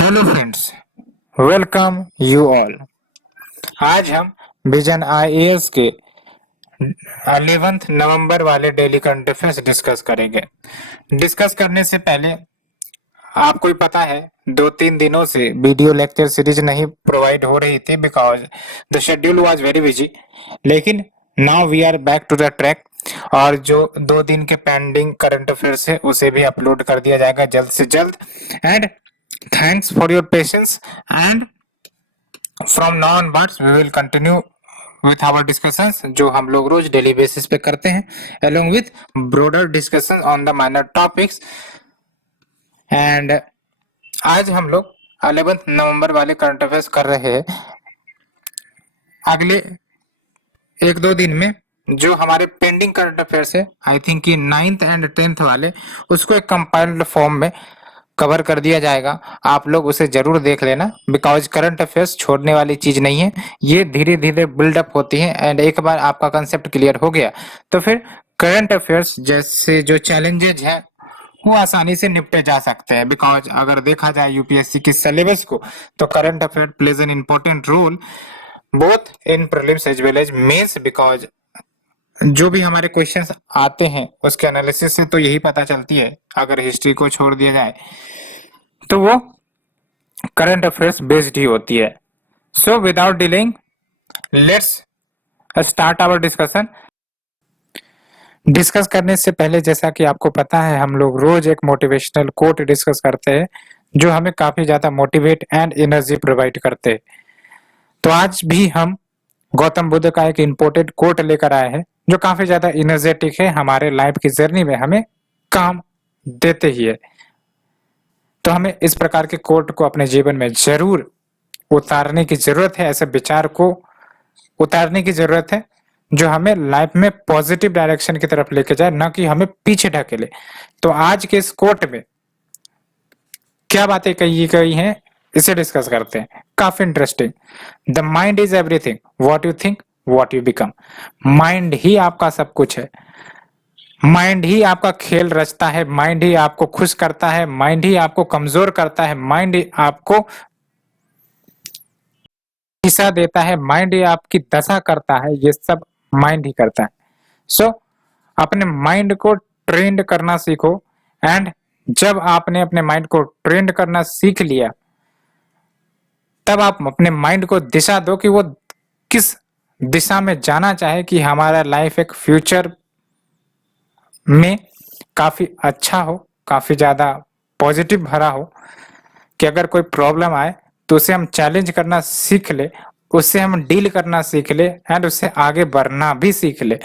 Hello friends, welcome you all. आज हम vision IAS के 11 नवंबर वाले डेली करंट अफेयर्स डिस्कस करेंगे। डिस्कस करने से पहले आपको ही पता है 2-3 दिनों से वीडियो लेक्चर सीरीज नहीं प्रोवाइड हो रही थी because the schedule was very busy. लेकिन now we are back to the track और जो 2 दिन के पेंडिंग करंट अफेयर्स है उसे भी अपलोड कर दिया जाएगा जल्द से जल्द। And thanks for your patience and from now onwards we will continue with our discussions जो हम लोग रोज डेली बेसिस पे करते हैं along with broader discussion on the minor topics। And आज हम लोग 11 नवंबर वाले करंट अफेयर्स कर रहे हैं। अगले 1-2 दिन में जो हमारे पेंडिंग करंट अफेयर्स है आई थिंक कि 9th एंड 10th वाले उसको एक कंपाइल्ड फॉर्म में कवर कर दिया जाएगा। आप लोग उसे जरूर देख लेना बिकॉज करंट अफेयर्स छोड़ने वाली चीज नहीं है, ये धीरे धीरे बिल्डअप होती है। एंड एक बार आपका कंसेप्ट क्लियर हो गया तो फिर करंट अफेयर्स जैसे जो चैलेंजेज है वो आसानी से निपटे जा सकते हैं। बिकॉज अगर देखा जाए यूपीएससी के सिलेबस को तो current affair plays an important role both in prelims as well as mains. Because जो भी हमारे क्वेश्चंस आते हैं उसके एनालिसिस से तो यही पता चलती है, अगर हिस्ट्री को छोड़ दिया जाए तो वो करंट अफेयर्स बेस्ड ही होती है। So without delaying let's start our discussion. Discuss करने से पहले जैसा कि आपको पता है हम लोग रोज एक मोटिवेशनल कोट डिस्कस करते हैं जो हमें काफी ज्यादा मोटिवेट एंड एनर्जी प्रोवाइड करते हैं। तो आज भी हम गौतम बुद्ध का एक इम्पोर्टेंट कोट लेकर आए हैं जो काफी ज्यादा एनर्जेटिक है, हमारे लाइफ की जर्नी में हमें काम देते ही है। तो हमें इस प्रकार के कोट को अपने जीवन में जरूर उतारने की जरूरत है, ऐसे विचार को उतारने की जरूरत है जो हमें लाइफ में पॉजिटिव डायरेक्शन की तरफ लेके जाए, ना कि हमें पीछे ढकेले। तो आज के इस कोट में क्या बातें कही गई हैं इसे डिस्कस करते हैं, काफी interesting. The mind is everything, what you think what you become. Mind ही आपका सब कुछ है, माइंड ही आपका खेल रचता है, माइंड ही आपको खुश करता है, माइंड ही आपको कमजोर करता है, माइंड ही आपको दिशा देता है, माइंड ही आपकी दशा करता है, ये सब माइंड ही करता है। सो अपने माइंड को ट्रेंड करना सीखो। एंड जब आपने अपने माइंड को ट्रेंड करना सीख लिया तब आप अपने माइंड को दिशा दो कि वो किस दिशा में जाना चाहे कि हमारा लाइफ एक फ्यूचर में काफी अच्छा हो, काफी ज्यादा पॉजिटिव भरा हो, कि अगर कोई प्रॉब्लम आए तो उसे हम चैलेंज करना सीख ले, उससे हम डील करना सीख ले एंड उससे आगे बढ़ना भी सीख ले।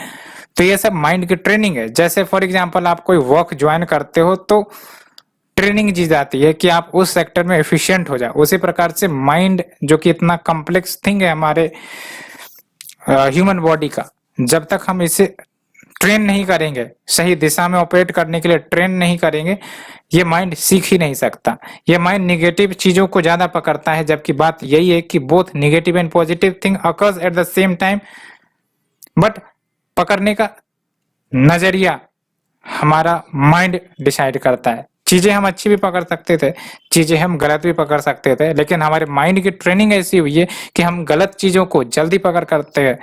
तो ये सब माइंड की ट्रेनिंग है। जैसे फॉर एग्जांपल आप कोई वर्क ज्वाइन करते हो तो ट्रेनिंग दी जाती है कि आप उस सेक्टर में एफिशिएंट हो जाओ। उसी प्रकार से माइंड जो कि इतना कॉम्प्लेक्स थिंग है हमारे ह्यूमन बॉडी का, जब तक हम इसे ट्रेन नहीं करेंगे, सही दिशा में ऑपरेट करने के लिए ट्रेन नहीं करेंगे, ये माइंड सीख ही नहीं सकता। ये माइंड निगेटिव चीजों को ज्यादा पकड़ता है, जबकि बात यही है कि both negative and positive thing occurs at the same time. But पकड़ने का नजरिया हमारा माइंड डिसाइड करता है। चीजें हम अच्छी भी पकड़ सकते थे, चीजें हम गलत भी पकड़ सकते थे, लेकिन हमारे माइंड की ट्रेनिंग ऐसी हुई है कि हम गलत चीजों को जल्दी पकड़ करते हैं,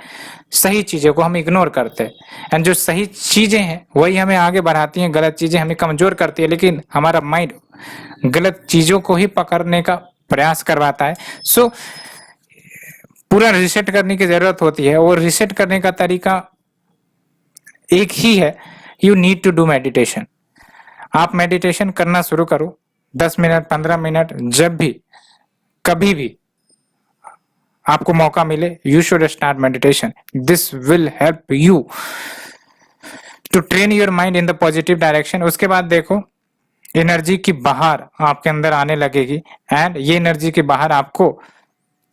सही चीजों को हम इग्नोर करते हैं। एंड जो सही चीजें हैं वही हमें आगे बढ़ाती हैं, गलत चीजें हमें कमजोर करती है। लेकिन हमारा माइंड गलत चीजों को ही पकड़ने का प्रयास करवाता है। सो पूरा रिसेट करने की जरूरत होती है, और रिसेट करने का तरीका एक ही है, you need to do meditation. आप मेडिटेशन करना शुरू करो, 10 मिनट 15 मिनट, जब भी कभी भी आपको मौका मिले you should start meditation. This will help you to train your mind in the positive direction. उसके बाद देखो एनर्जी की बाहर आपके अंदर आने लगेगी, एंड ये एनर्जी की बाहर आपको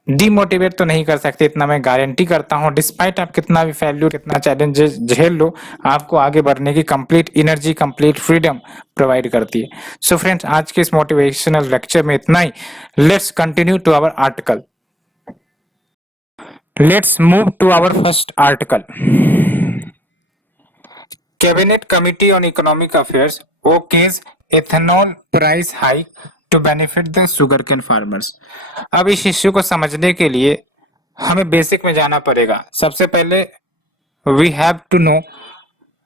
डिमोटिवेट तो नहीं कर सकते, इतना मैं गारंटी करता हूं। डिस्पाइट आप कितना भी फेल्यूर, कितना चैलेंजेस झेल लो, आपको आगे बढ़ने की complete energy, complete freedom provide करती है। सो फ्रेंड्स, आज के इस मोटिवेशनल लेक्चर में इतना ही। Let's continue to our article. Let's move to our first article. Cabinet committee on economic affairs okays ethanol price hike to benefit the sugar cane farmers. अब इस इश्यू को समझने के लिए हमें बेसिक में जाना पड़ेगा। सबसे पहले we have to know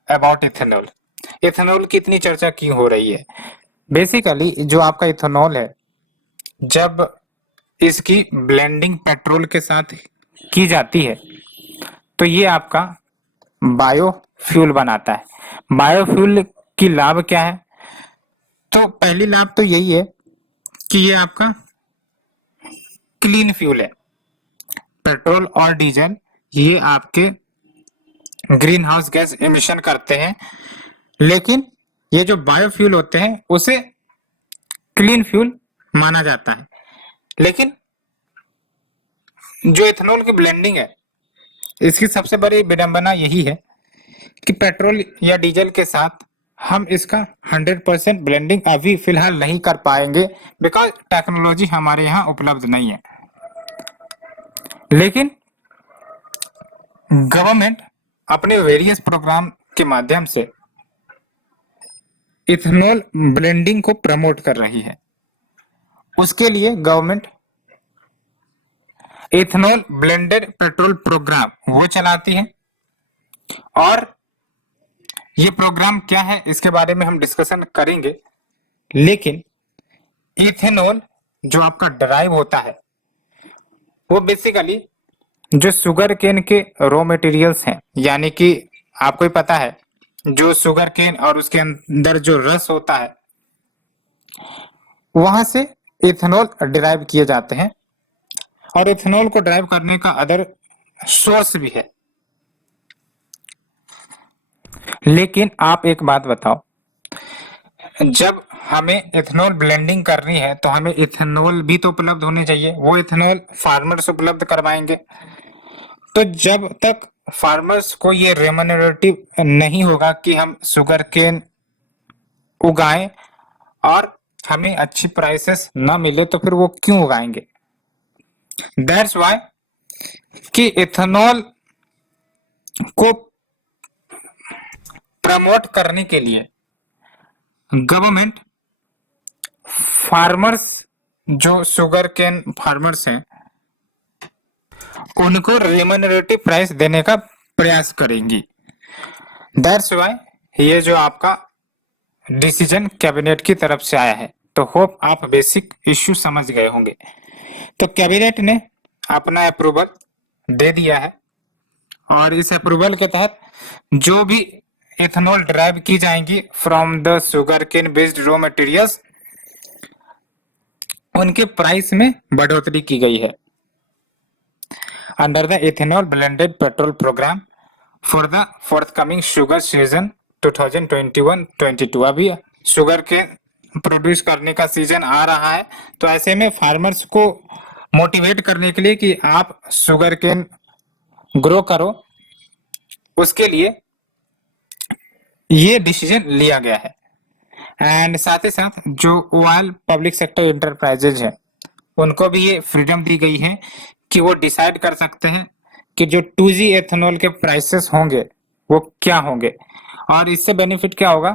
about ethanol. Ethanol की इतनी चर्चा क्यों हो रही है? बेसिकली जो आपका इथेनॉल है, जब इसकी ब्लेंडिंग पेट्रोल के साथ की जाती है तो ये आपका बायोफ्यूल बनाता है। बायोफ्यूल की लाभ क्या है? तो पहली लाभ तो यही है कि ये आपका क्लीन फ्यूल है। पेट्रोल और डीजल ये आपके ग्रीन हाउस गैस एमिशन करते हैं, लेकिन ये जो बायोफ्यूल होते हैं उसे क्लीन फ्यूल माना जाता है। लेकिन जो इथेनॉल की ब्लेंडिंग है, इसकी सबसे बड़ी विडंबना यही है कि पेट्रोल या डीजल के साथ हम इसका 100% ब्लेंडिंग अभी फिलहाल नहीं कर पाएंगे, बिकॉज टेक्नोलॉजी हमारे यहाँ उपलब्ध नहीं है। लेकिन गवर्नमेंट अपने वेरियस प्रोग्राम के माध्यम से इथेनॉल ब्लेंडिंग को प्रमोट कर रही है। उसके लिए government ethanol blended petrol programme वो चलाती है, और ये प्रोग्राम क्या है इसके बारे में हम डिस्कशन करेंगे। लेकिन इथेनॉल जो आपका ड्राइव होता है वो बेसिकली जो शुगर केन के रॉ मटेरियल्स हैं, यानी कि आपको ही पता है जो शुगर केन और उसके अंदर जो रस होता है वहां से इथेनॉल ड्राइव किए जाते हैं, और इथेनॉल को ड्राइव करने का अदर सोर्स भी है। लेकिन आप एक बात बताओ, जब हमें इथेनॉल ब्लेंडिंग करनी है तो हमें इथेनॉल भी तो उपलब्ध होने चाहिए। वो इथेनॉल फार्मर्स उपलब्ध करवाएंगे। तो जब तक फार्मर्स को ये रेमनरेटिव नहीं होगा कि हम शुगर केन उगाएं और हमें अच्छी प्राइसेस ना मिले, तो फिर वो क्यों उगाएंगे? दैट्स व्हाई कि इथेनॉल को प्रमोट करने के लिए गवर्नमेंट फार्मर्स, जो शुगर केन फार्मर्स हैं, उनको रेमनरेटिव प्राइस देने का प्रयास करेंगी। दैट्स व्हाई ये जो आपका डिसीजन कैबिनेट की तरफ से आया है। तो होप आप बेसिक इश्यू समझ गए होंगे। तो कैबिनेट ने अपना अप्रूवल दे दिया है, और इस अप्रूवल के तहत जो भी इथेनॉल ड्राइव की जाएंगी from the sugar cane based raw materials, उनके प्राइस में बढ़ोतरी की गई है under the ethanol blended petrol programme for the forthcoming sugar season 2021-22। अभी शुगर के प्रोड्यूस करने का सीजन आ रहा है, तो ऐसे में फार्मर्स को मोटिवेट करने के लिए कि आप शुगर केन ग्रो करो, उसके लिए ये डिसीजन लिया गया है। एंड साथ ही साथ जो ऑयल पब्लिक सेक्टर इंटरप्राइजेज है उनको भी ये फ्रीडम दी गई है कि वो डिसाइड कर सकते हैं कि जो 2G एथेनॉल के प्राइसेस होंगे वो क्या होंगे। और इससे बेनिफिट क्या होगा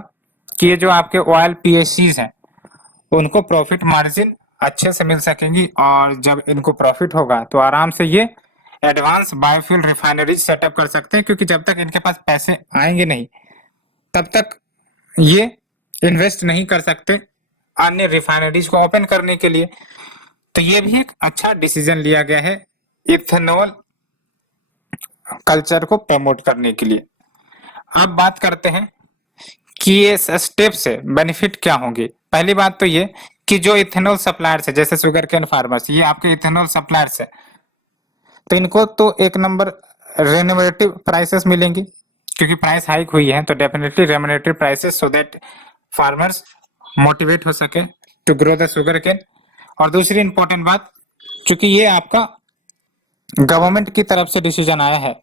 कि ये जो आपके ऑयल पीएससीज हैं उनको प्रॉफिट मार्जिन अच्छे से मिल सकेंगी, और जब इनको प्रॉफिट होगा तो आराम से ये एडवांस बायोफ्यूल रिफाइनरीज सेटअप कर सकते हैं, क्योंकि जब तक इनके पास पैसे आएंगे नहीं तब तक ये इन्वेस्ट नहीं कर सकते अन्य रिफाइनरीज को ओपन करने के लिए। तो ये भी एक अच्छा डिसीजन लिया गया है इथेनॉल कल्चर को प्रमोट करने के लिए। अब बात करते हैं कि ये स्टेप से बेनिफिट क्या होंगे। पहली बात तो ये कि जो इथेनॉल सप्लायर्स है, जैसे शुगर केन फार्मर्स, ये आपके इथेनॉल सप्लायर्स है, तो इनको तो एक नंबर रेम्यूनरेटिव प्राइसेस मिलेंगी, क्योंकि प्राइस हाइक हुई है तो definitely remunerative prices, so that farmers motivate हो सके to grow the sugar cane. और दूसरी इंपॉर्टेंट बात, चूंकि ये आपका गवर्नमेंट की तरफ से डिसीजन आया है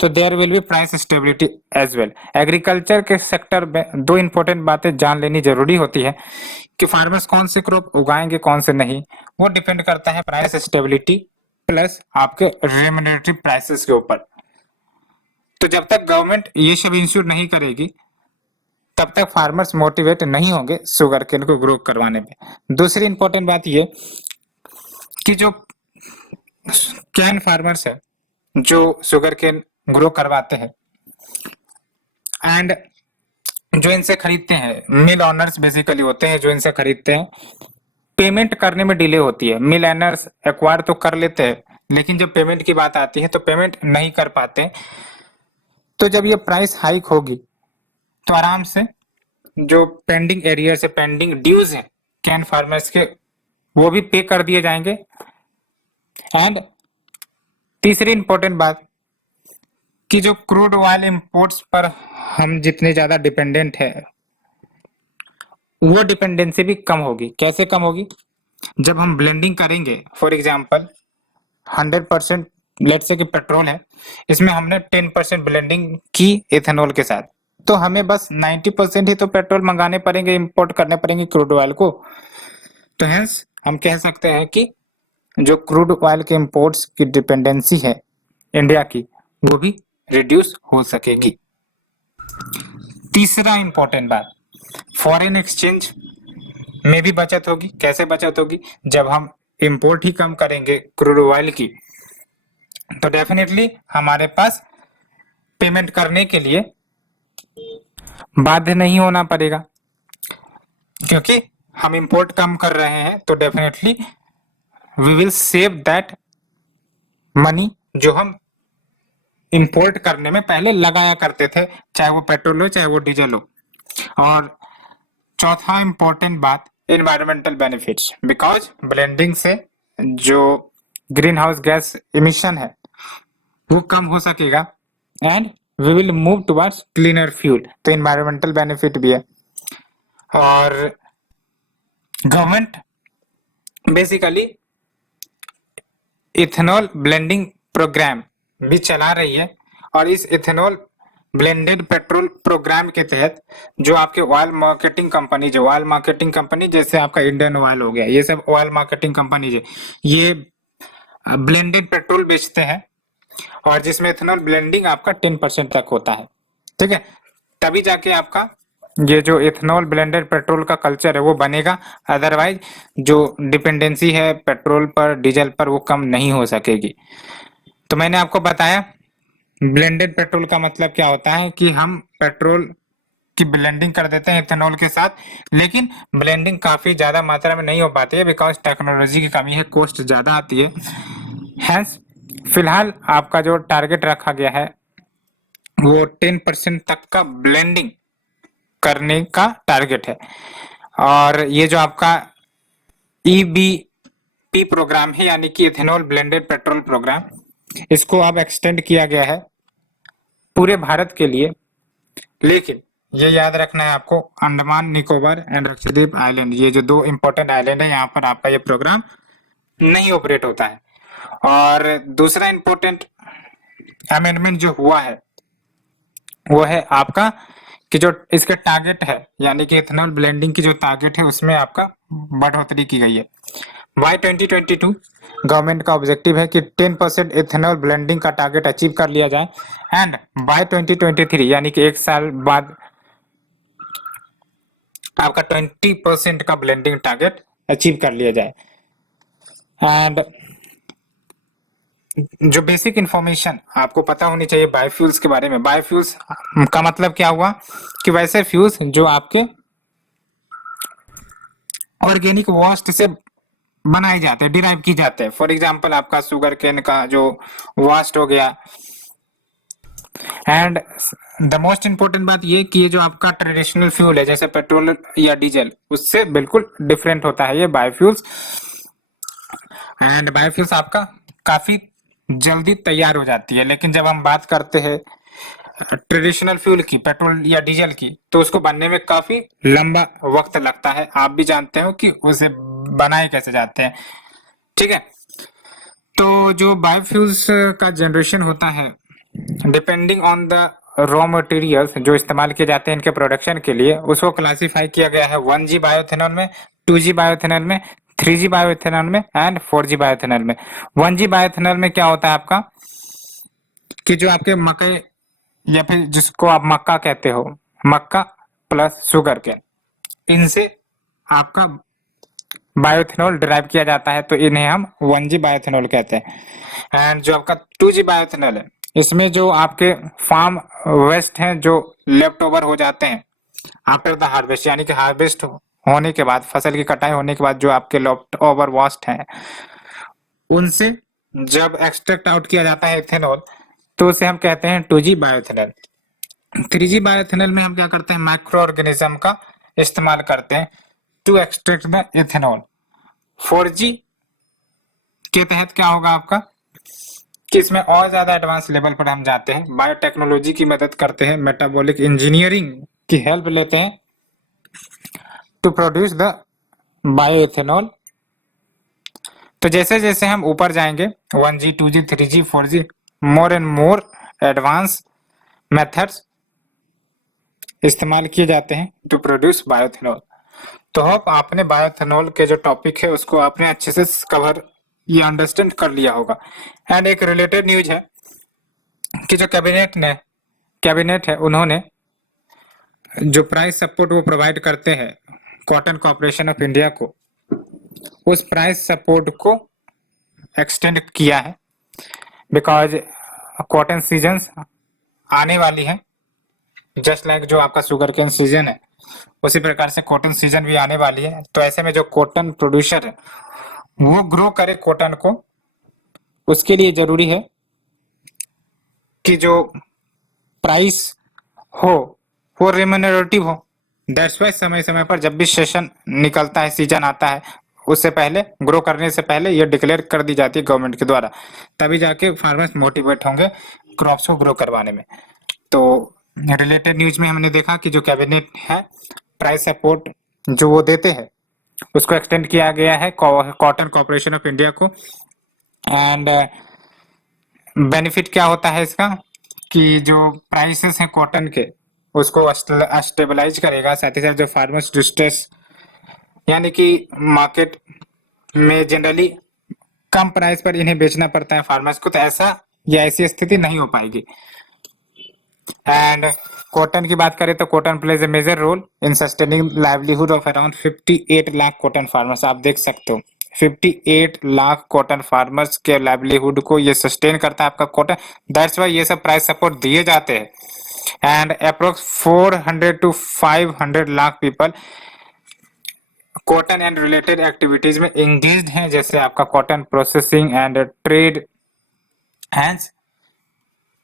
तो there will be price stability as well. Agriculture के सेक्टर में दो इंपॉर्टेंट बातें जान लेनी जरूरी होती है कि फार्मर्स कौन से क्रॉप उगाएंगे कौन से नहीं, वो डिपेंड करता है प्राइस स्टेबिलिटी प्लस आपके रेम्यूनरेटिव प्राइसेस के ऊपर। तो जब तक गवर्नमेंट ये सब इंश्योर नहीं करेगी तब तक फार्मर्स मोटिवेट नहीं होंगे शुगर केन को ग्रो करवाने में। दूसरी इंपॉर्टेंट बात ये कि जो कैन फार्मर्स है जो शुगर केन ग्रो करवाते हैं एंड जो इनसे खरीदते हैं, मिल ऑनर्स बेसिकली होते हैं जो इनसे खरीदते हैं, पेमेंट करने में डिले होती है। मिल ऑनर्स एक्वायर तो कर लेते हैं लेकिन जब पेमेंट की बात आती है तो पेमेंट नहीं कर पाते। तो जब ये प्राइस हाइक होगी तो आराम से जो पेंडिंग एरियर से पेंडिंग ड्यूज है कैन फार्मर्स के वो भी पे कर दिए जाएंगे। एंड तीसरी इंपॉर्टेंट बात कि जो क्रूड ऑयल इंपोर्ट्स पर हम जितने ज्यादा डिपेंडेंट है वो डिपेंडेंसी भी कम होगी। कैसे कम होगी? जब हम ब्लेंडिंग करेंगे, फॉर एग्जांपल 100% लेट्स से कि पेट्रोल है, इसमें हमने 10% ब्लेंडिंग की इथेनॉल के साथ, तो हमें बस 90% ही तो पेट्रोल मंगाने पड़ेंगे, इंपोर्ट करने पड़ेंगे क्रूड ऑयल को। तो हेंस हम कह सकते हैं कि जो क्रूड ऑयल के इंपोर्ट्स की डिपेंडेंसी है इंडिया की वो भी रिड्यूस हो सकेगी। तीसरा इंपॉर्टेंट बात, फॉरेन एक्सचेंज में भी बचत होगी। कैसे बचत होगी? जब हम इंपोर्ट ही कम करेंगे क्रूड ऑयल की तो डेफिनेटली हमारे पास पेमेंट करने के लिए बाध्य नहीं होना पड़ेगा, क्योंकि हम इंपोर्ट कम कर रहे हैं तो definitely we will save that money जो हम इंपोर्ट करने में पहले लगाया करते थे, चाहे वो पेट्रोल हो चाहे वो डीजल हो। और चौथा इंपॉर्टेंट बात, एनवायरमेंटल बेनिफिट्स, बिकॉज ब्लेंडिंग से जो ग्रीन हाउस गैस इमिशन है वो कम हो सकेगा and we will move towards cleaner fuel, तो एनवायरमेंटल बेनिफिट भी है। और government basically ethanol blending programme भी चला रही है और इस इथेनॉल ब्लेंडेड पेट्रोल प्रोग्राम के तहत जो आपके ऑयल मार्केटिंग कंपनी, जो ऑयल मार्केटिंग कंपनी जैसे आपका इंडियन ऑयल हो गया, ये सब ऑयल मार्केटिंग कंपनी है, ये ब्लेंडेड पेट्रोल बेचते हैं और जिसमें इथेनॉल ब्लेंडिंग आपका 10% तक होता है। ठीक है, तभी जाके आपका ये जो इथेनॉल ब्लेंडेड पेट्रोल का कल्चर है वो बनेगा, अदरवाइज जो डिपेंडेंसी है पेट्रोल पर डीजल पर वो कम नहीं हो सकेगी। तो मैंने आपको बताया ब्लेंडेड पेट्रोल का मतलब क्या होता है कि हम पेट्रोल की ब्लेंडिंग कर देते हैं इथेनॉल के साथ, लेकिन ब्लेंडिंग काफी ज्यादा मात्रा में नहीं हो पाती है बिकॉज टेक्नोलॉजी की कमी है, कॉस्ट ज्यादा आती है। हैंस फिलहाल आपका जो टारगेट रखा गया है वो 10% तक का ब्लेंडिंग करने का टारगेट है। और ये जो आपका EBP प्रोग्राम है यानी कि इथेनॉल ब्लेंडेड पेट्रोल प्रोग्राम, इसको अब एक्सटेंड किया गया है पूरे भारत के लिए। लेकिन ये याद रखना है आपको, अंडमान निकोबार एंड लक्षद्वीप आइलैंड, ये जो दो इंपॉर्टेंट आइलैंड है यहाँ पर आपका ये प्रोग्राम नहीं ऑपरेट होता है। और दूसरा इंपॉर्टेंट अमेंडमेंट जो हुआ है वो है आपका कि जो इसके टारगेट है यानी कि इथेनॉल ब्लेंडिंग की जो टारगेट है उसमें आपका बढ़ोतरी की गई है। बाय 2022 गवर्नमेंट का ऑब्जेक्टिव है कि 10% इथेनॉल ब्लेंडिंग का टारगेट अचीव कर लिया जाए एंड बाय 2023 यानी कि एक साल बाद आपका 20% का ब्लेंडिंग टारगेट अचीव कर लिया जाए। एंड जो बेसिक इंफॉर्मेशन आपको पता होनी चाहिए बायोफ्यूल्स के बारे में, बायोफ्यूल्स का मतलब क्या हुआ कि वैसे फ्यूल्स जो आपके ऑर्गेनिक वेस्ट से बनाए जाते हैं, डिराइव की जाते हैं। फॉर एग्जांपल आपका शुगर केन का जो वेस्ट हो गया। एंड द मोस्ट इंपोर्टेंट बात ये कि ये जो आपका ट्रेडिशनल फ्यूल है जैसे पेट्रोल या डीजल उससे बिल्कुल डिफरेंट होता है ये बायोफ्यूल्स। एंड बायोफ्यूल्स आपका काफी जल्दी तैयार हो जाती है, लेकिन जब हम बात करते हैं ट्रेडिशनल फ्यूल की, पेट्रोल या डीजल की, तो उसको बनने में काफी लंबा वक्त लगता है। आप भी जानते हो कि उसे बनाए कैसे जाते हैं। ठीक है, तो जो बायोफ्यूल्स का जनरेशन होता है depending on the raw materials जो इस्तेमाल किए जाते हैं इनके प्रोडक्शन के लिए, उसको क्लासिफाई किया गया है 1G बायोइथेनॉल में, 2G बायोइथेनॉल में, 3G बायोइथेनॉल में एंड 4G बायोइथेनॉल में। 1G बायोइथेनॉल में क्या होता है आपका कि जो आपके मकई या फिर जिसको आप मक्का कहते हो, मक्का प्लस शुगर केन, इनसे आपका बायोइथेनॉल डिराइव किया जाता है, तो इन्हें हम 1G बायोइथेनॉल कहते हैं। एंड जो आपका 2G बायोइथेनॉल है, इसमें जो आपके फार्म वेस्ट हैं जो लेफ्ट ओवर हो जाते हैं आफ्टर द हार्वेस्ट, यानी कि हार्वेस्ट होने के बाद, फसल की कटाई होने के बाद जो आपके लेफ्ट ओवर वेस्ट हैं, उनसे जब एक्सट्रैक्ट आउट किया जाता है इथेनॉल, तो उसे हम कहते हैं 2G बायोइथेनॉल। 3G बायोइथेनॉल में हम क्या करते हैं, माइक्रो ऑर्गेनिज्म का इस्तेमाल करते हैं to extract the ethanol. 4G के तहत क्या होगा आपका कि इसमें और ज्यादा एडवांस लेवल पर हम जाते हैं, बायोटेक्नोलॉजी की मदद करते हैं, मेटाबॉलिक इंजीनियरिंग की हेल्प लेते हैं टू प्रोड्यूस द बायोइथेनॉल। तो जैसे जैसे हम ऊपर जाएंगे 1G 2G 3G 4G, more and more advance methods इस्तेमाल किए जाते हैं टू प्रोड्यूस बायोइथेनॉल। तो होप आपने बायोइथेनॉल के जो टॉपिक है उसको आपने अच्छे से कवर या अंडरस्टैंड कर लिया होगा। एंड एक रिलेटेड न्यूज है कि जो कैबिनेट है, उन्होंने जो प्राइस सपोर्ट वो प्रोवाइड करते हैं कॉटन कॉर्पोरेशन ऑफ इंडिया को, उस प्राइस सपोर्ट को एक्सटेंड किया है, बिकॉज कॉटन सीजन आने वाली है, जस्ट लाइक जो आपका शुगर केन सीजन है उसी प्रकार से कॉटन सीजन भी आने वाली है। तो ऐसे में जो कॉटन प्रोड्यूसर है वो ग्रो करे कॉटन को, उसके लिए जरूरी है कि जो प्राइस हो वो रेम्यूनरेटिव हो। दैट्स वाई समय समय पर जब भी सेशन निकलता है, सीजन आता है, उससे पहले, ग्रो करने से पहले ये डिक्लेयर कर दी जाती है गवर्नमेंट के द्वारा, तभी जाके फार्मर्स मोटिवेट होंगे क्रॉप्स को ग्रो करवाने में। तो रिलेटेड न्यूज में हमने देखा कि जो कैबिनेट है प्राइस सपोर्ट जो वो देते हैं उसको एक्सटेंड किया गया है कॉटन कॉर्पोरेशन ऑफ इंडिया को। एंड बेनिफिट क्या होता है इसका कि जो प्राइसेस हैं कॉटन के उसको स्टेबलाइज करेगा, साथ ही साथ जो फार्मर्स डिस्ट्रेस, यानी कि मार्केट में जनरली कम प्राइस पर इन्हें बेचना पड़ता है फार्मर्स को, तो ऐसा या ऐसी स्थिति नहीं हो पाएगी। एंड कॉटन की बात करें तो cotton plays a major role in sustaining livelihood of around 58 lakh cotton farmers. आप देख सकते हो 58 लाख कॉटन फार्मर्स के लाइवलीहुड को ये सस्टेन करता है आपका कॉटन। दैट्स वाई ये सब प्राइस सपोर्ट दिए जाते हैं। And approx 400 to 500 lakh people cotton and related activities में एंगेज्ड हैं, जैसे आपका cotton processing and trade. Hence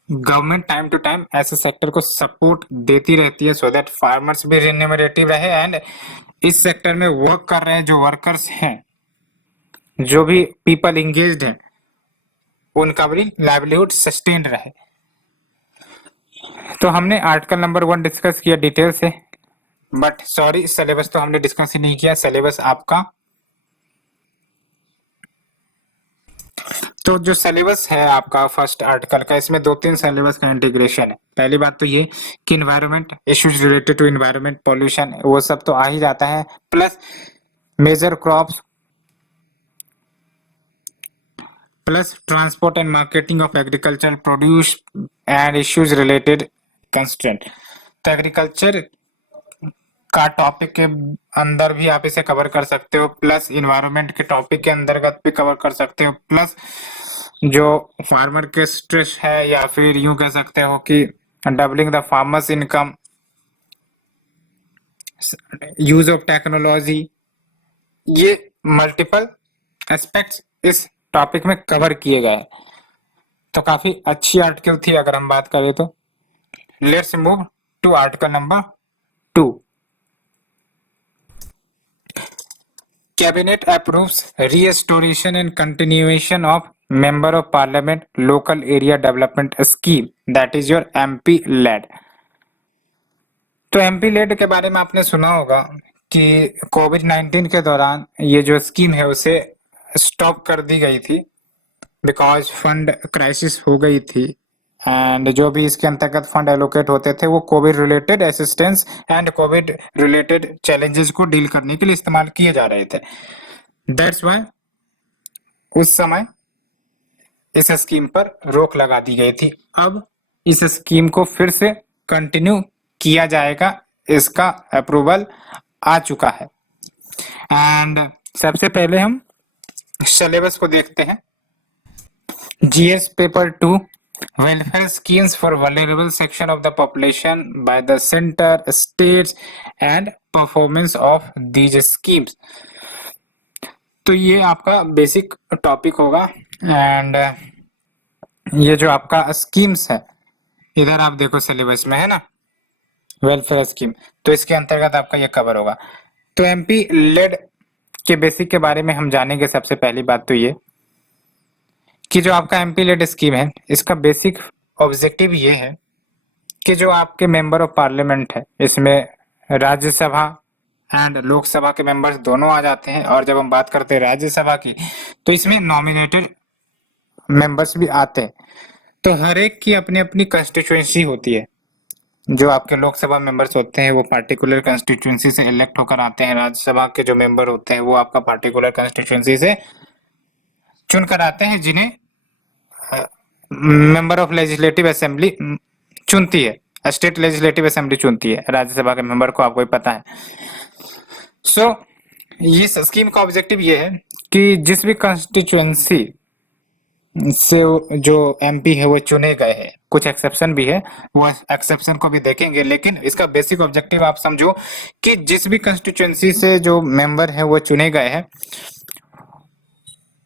government time to time ऐसे सेक्टर को सपोर्ट देती रहती है सो दैट फार्मर्स भी रिन्यूमरेटिव रहे एंड इस सेक्टर में वर्क कर रहे हैं जो वर्कर्स हैं, जो भी पीपल एंगेज्ड हैं, उनका भी लाइवलीहुड सस्टेन्ड रहे। तो हमने आर्टिकल नंबर 1 डिस्कस किया डिटेल से, बट सॉरी सिलेबस तो हमने डिस्कस ही नहीं किया। सिलेबस आपका, तो जो सिलेबस है आपका फर्स्ट आर्टिकल का, इसमें 2-3 सिलेबस का इंटीग्रेशन है। पहली बात तो ये कि environment issues related to environment, pollution, वो सब तो आ ही जाता है, plus major crops, plus transport and marketing of agriculture produce and issues related constraint. तो एग्रीकल्चर का टॉपिक के अंदर भी आप इसे कवर कर सकते हो, प्लस इन्वायरमेंट के टॉपिक के अंतर्गत भी कवर कर सकते हो, प्लस जो फार्मर के स्ट्रेस है, या फिर यूं कह सकते हो कि doubling the farmers income, use of technology, ये मल्टीपल एस्पेक्ट्स इस टॉपिक में कवर किए गए। तो काफी अच्छी आर्टिकल थी अगर हम बात करें तो। Let's move to article number 2। Cabinet approves restoration and continuation of Member of Parliament Local Area Development Scheme, that is your MP led। तो MP led के बारे में आपने सुना होगा कि कोविड-19 के दौरान ये जो स्कीम है उसे स्टॉप कर दी गई थी, बिकॉज फंड क्राइसिस हो गई थी, एंड जो भी इसके अंतर्गत फंड एलोकेट होते थे वो Covid related assistance and Covid related challenges को डील करने के लिए इस्तेमाल किए जा रहे थे। दैट्स वाई उस समय इस स्कीम पर रोक लगा दी गई थी। अब इस स्कीम को फिर से कंटिन्यू किया जाएगा इसका अप्रूवल आ चुका है। एंड सबसे पहले हम सिलेबस को देखते हैं। GS paper 2 welfare schemes for vulnerable section of the population by the center, states and performance of these schemes। तो ये आपका बेसिक टॉपिक होगा। एंड ये जो आपका स्कीम्स है, इधर आप देखो सिलेबस में है ना, वेलफेयर स्कीम, तो इसके अंतर्गत आपका ये कवर होगा। तो एमपी लेड के बेसिक के बारे में हम जानेंगे। सबसे पहली बात तो ये कि जो आपका एमपी लेड स्कीम है, इसका बेसिक ऑब्जेक्टिव ये है कि जो आपके मेंबर ऑफ पार्लियामेंट है, इसमें राज्यसभा एंड लोकसभा के मेंबर्स दोनों आ जाते हैं। और जब हम बात करते हैं राज्यसभा की, तो इसमें नॉमिनेटेड मेंबर्स भी आते हैं। तो हर एक की अपनी अपनी कंस्टिट्यूएंसी होती है। जो आपके लोकसभा मेंबर्स होते हैं वो पार्टिकुलर कंस्टिट्यूएंसी से इलेक्ट होकर आते हैं। राज्यसभा के जो मेंबर होते हैं वो आपका पार्टिकुलर कंस्टिट्यूएंसी से चुनकर आते हैं, जिन्हें मेंबर ऑफ लेजिस्लेटिव असेंबली चुनती है, स्टेट लेजिस्लेटिव असेंबली चुनती है राज्यसभा के मेंबर को, आपको ही पता है। सो इस स्कीम का ऑब्जेक्टिव ये है कि जिस भी कंस्टिट्यूएंसी से जो एमपी है वो चुने गए हैं, कुछ एक्सेप्शन भी है, वो एक्सेप्शन को भी देखेंगे, लेकिन इसका बेसिक ऑब्जेक्टिव आप समझो कि जिस भी कंस्टिट्यूएंसी से जो मेंबर है वो चुने गए हैं,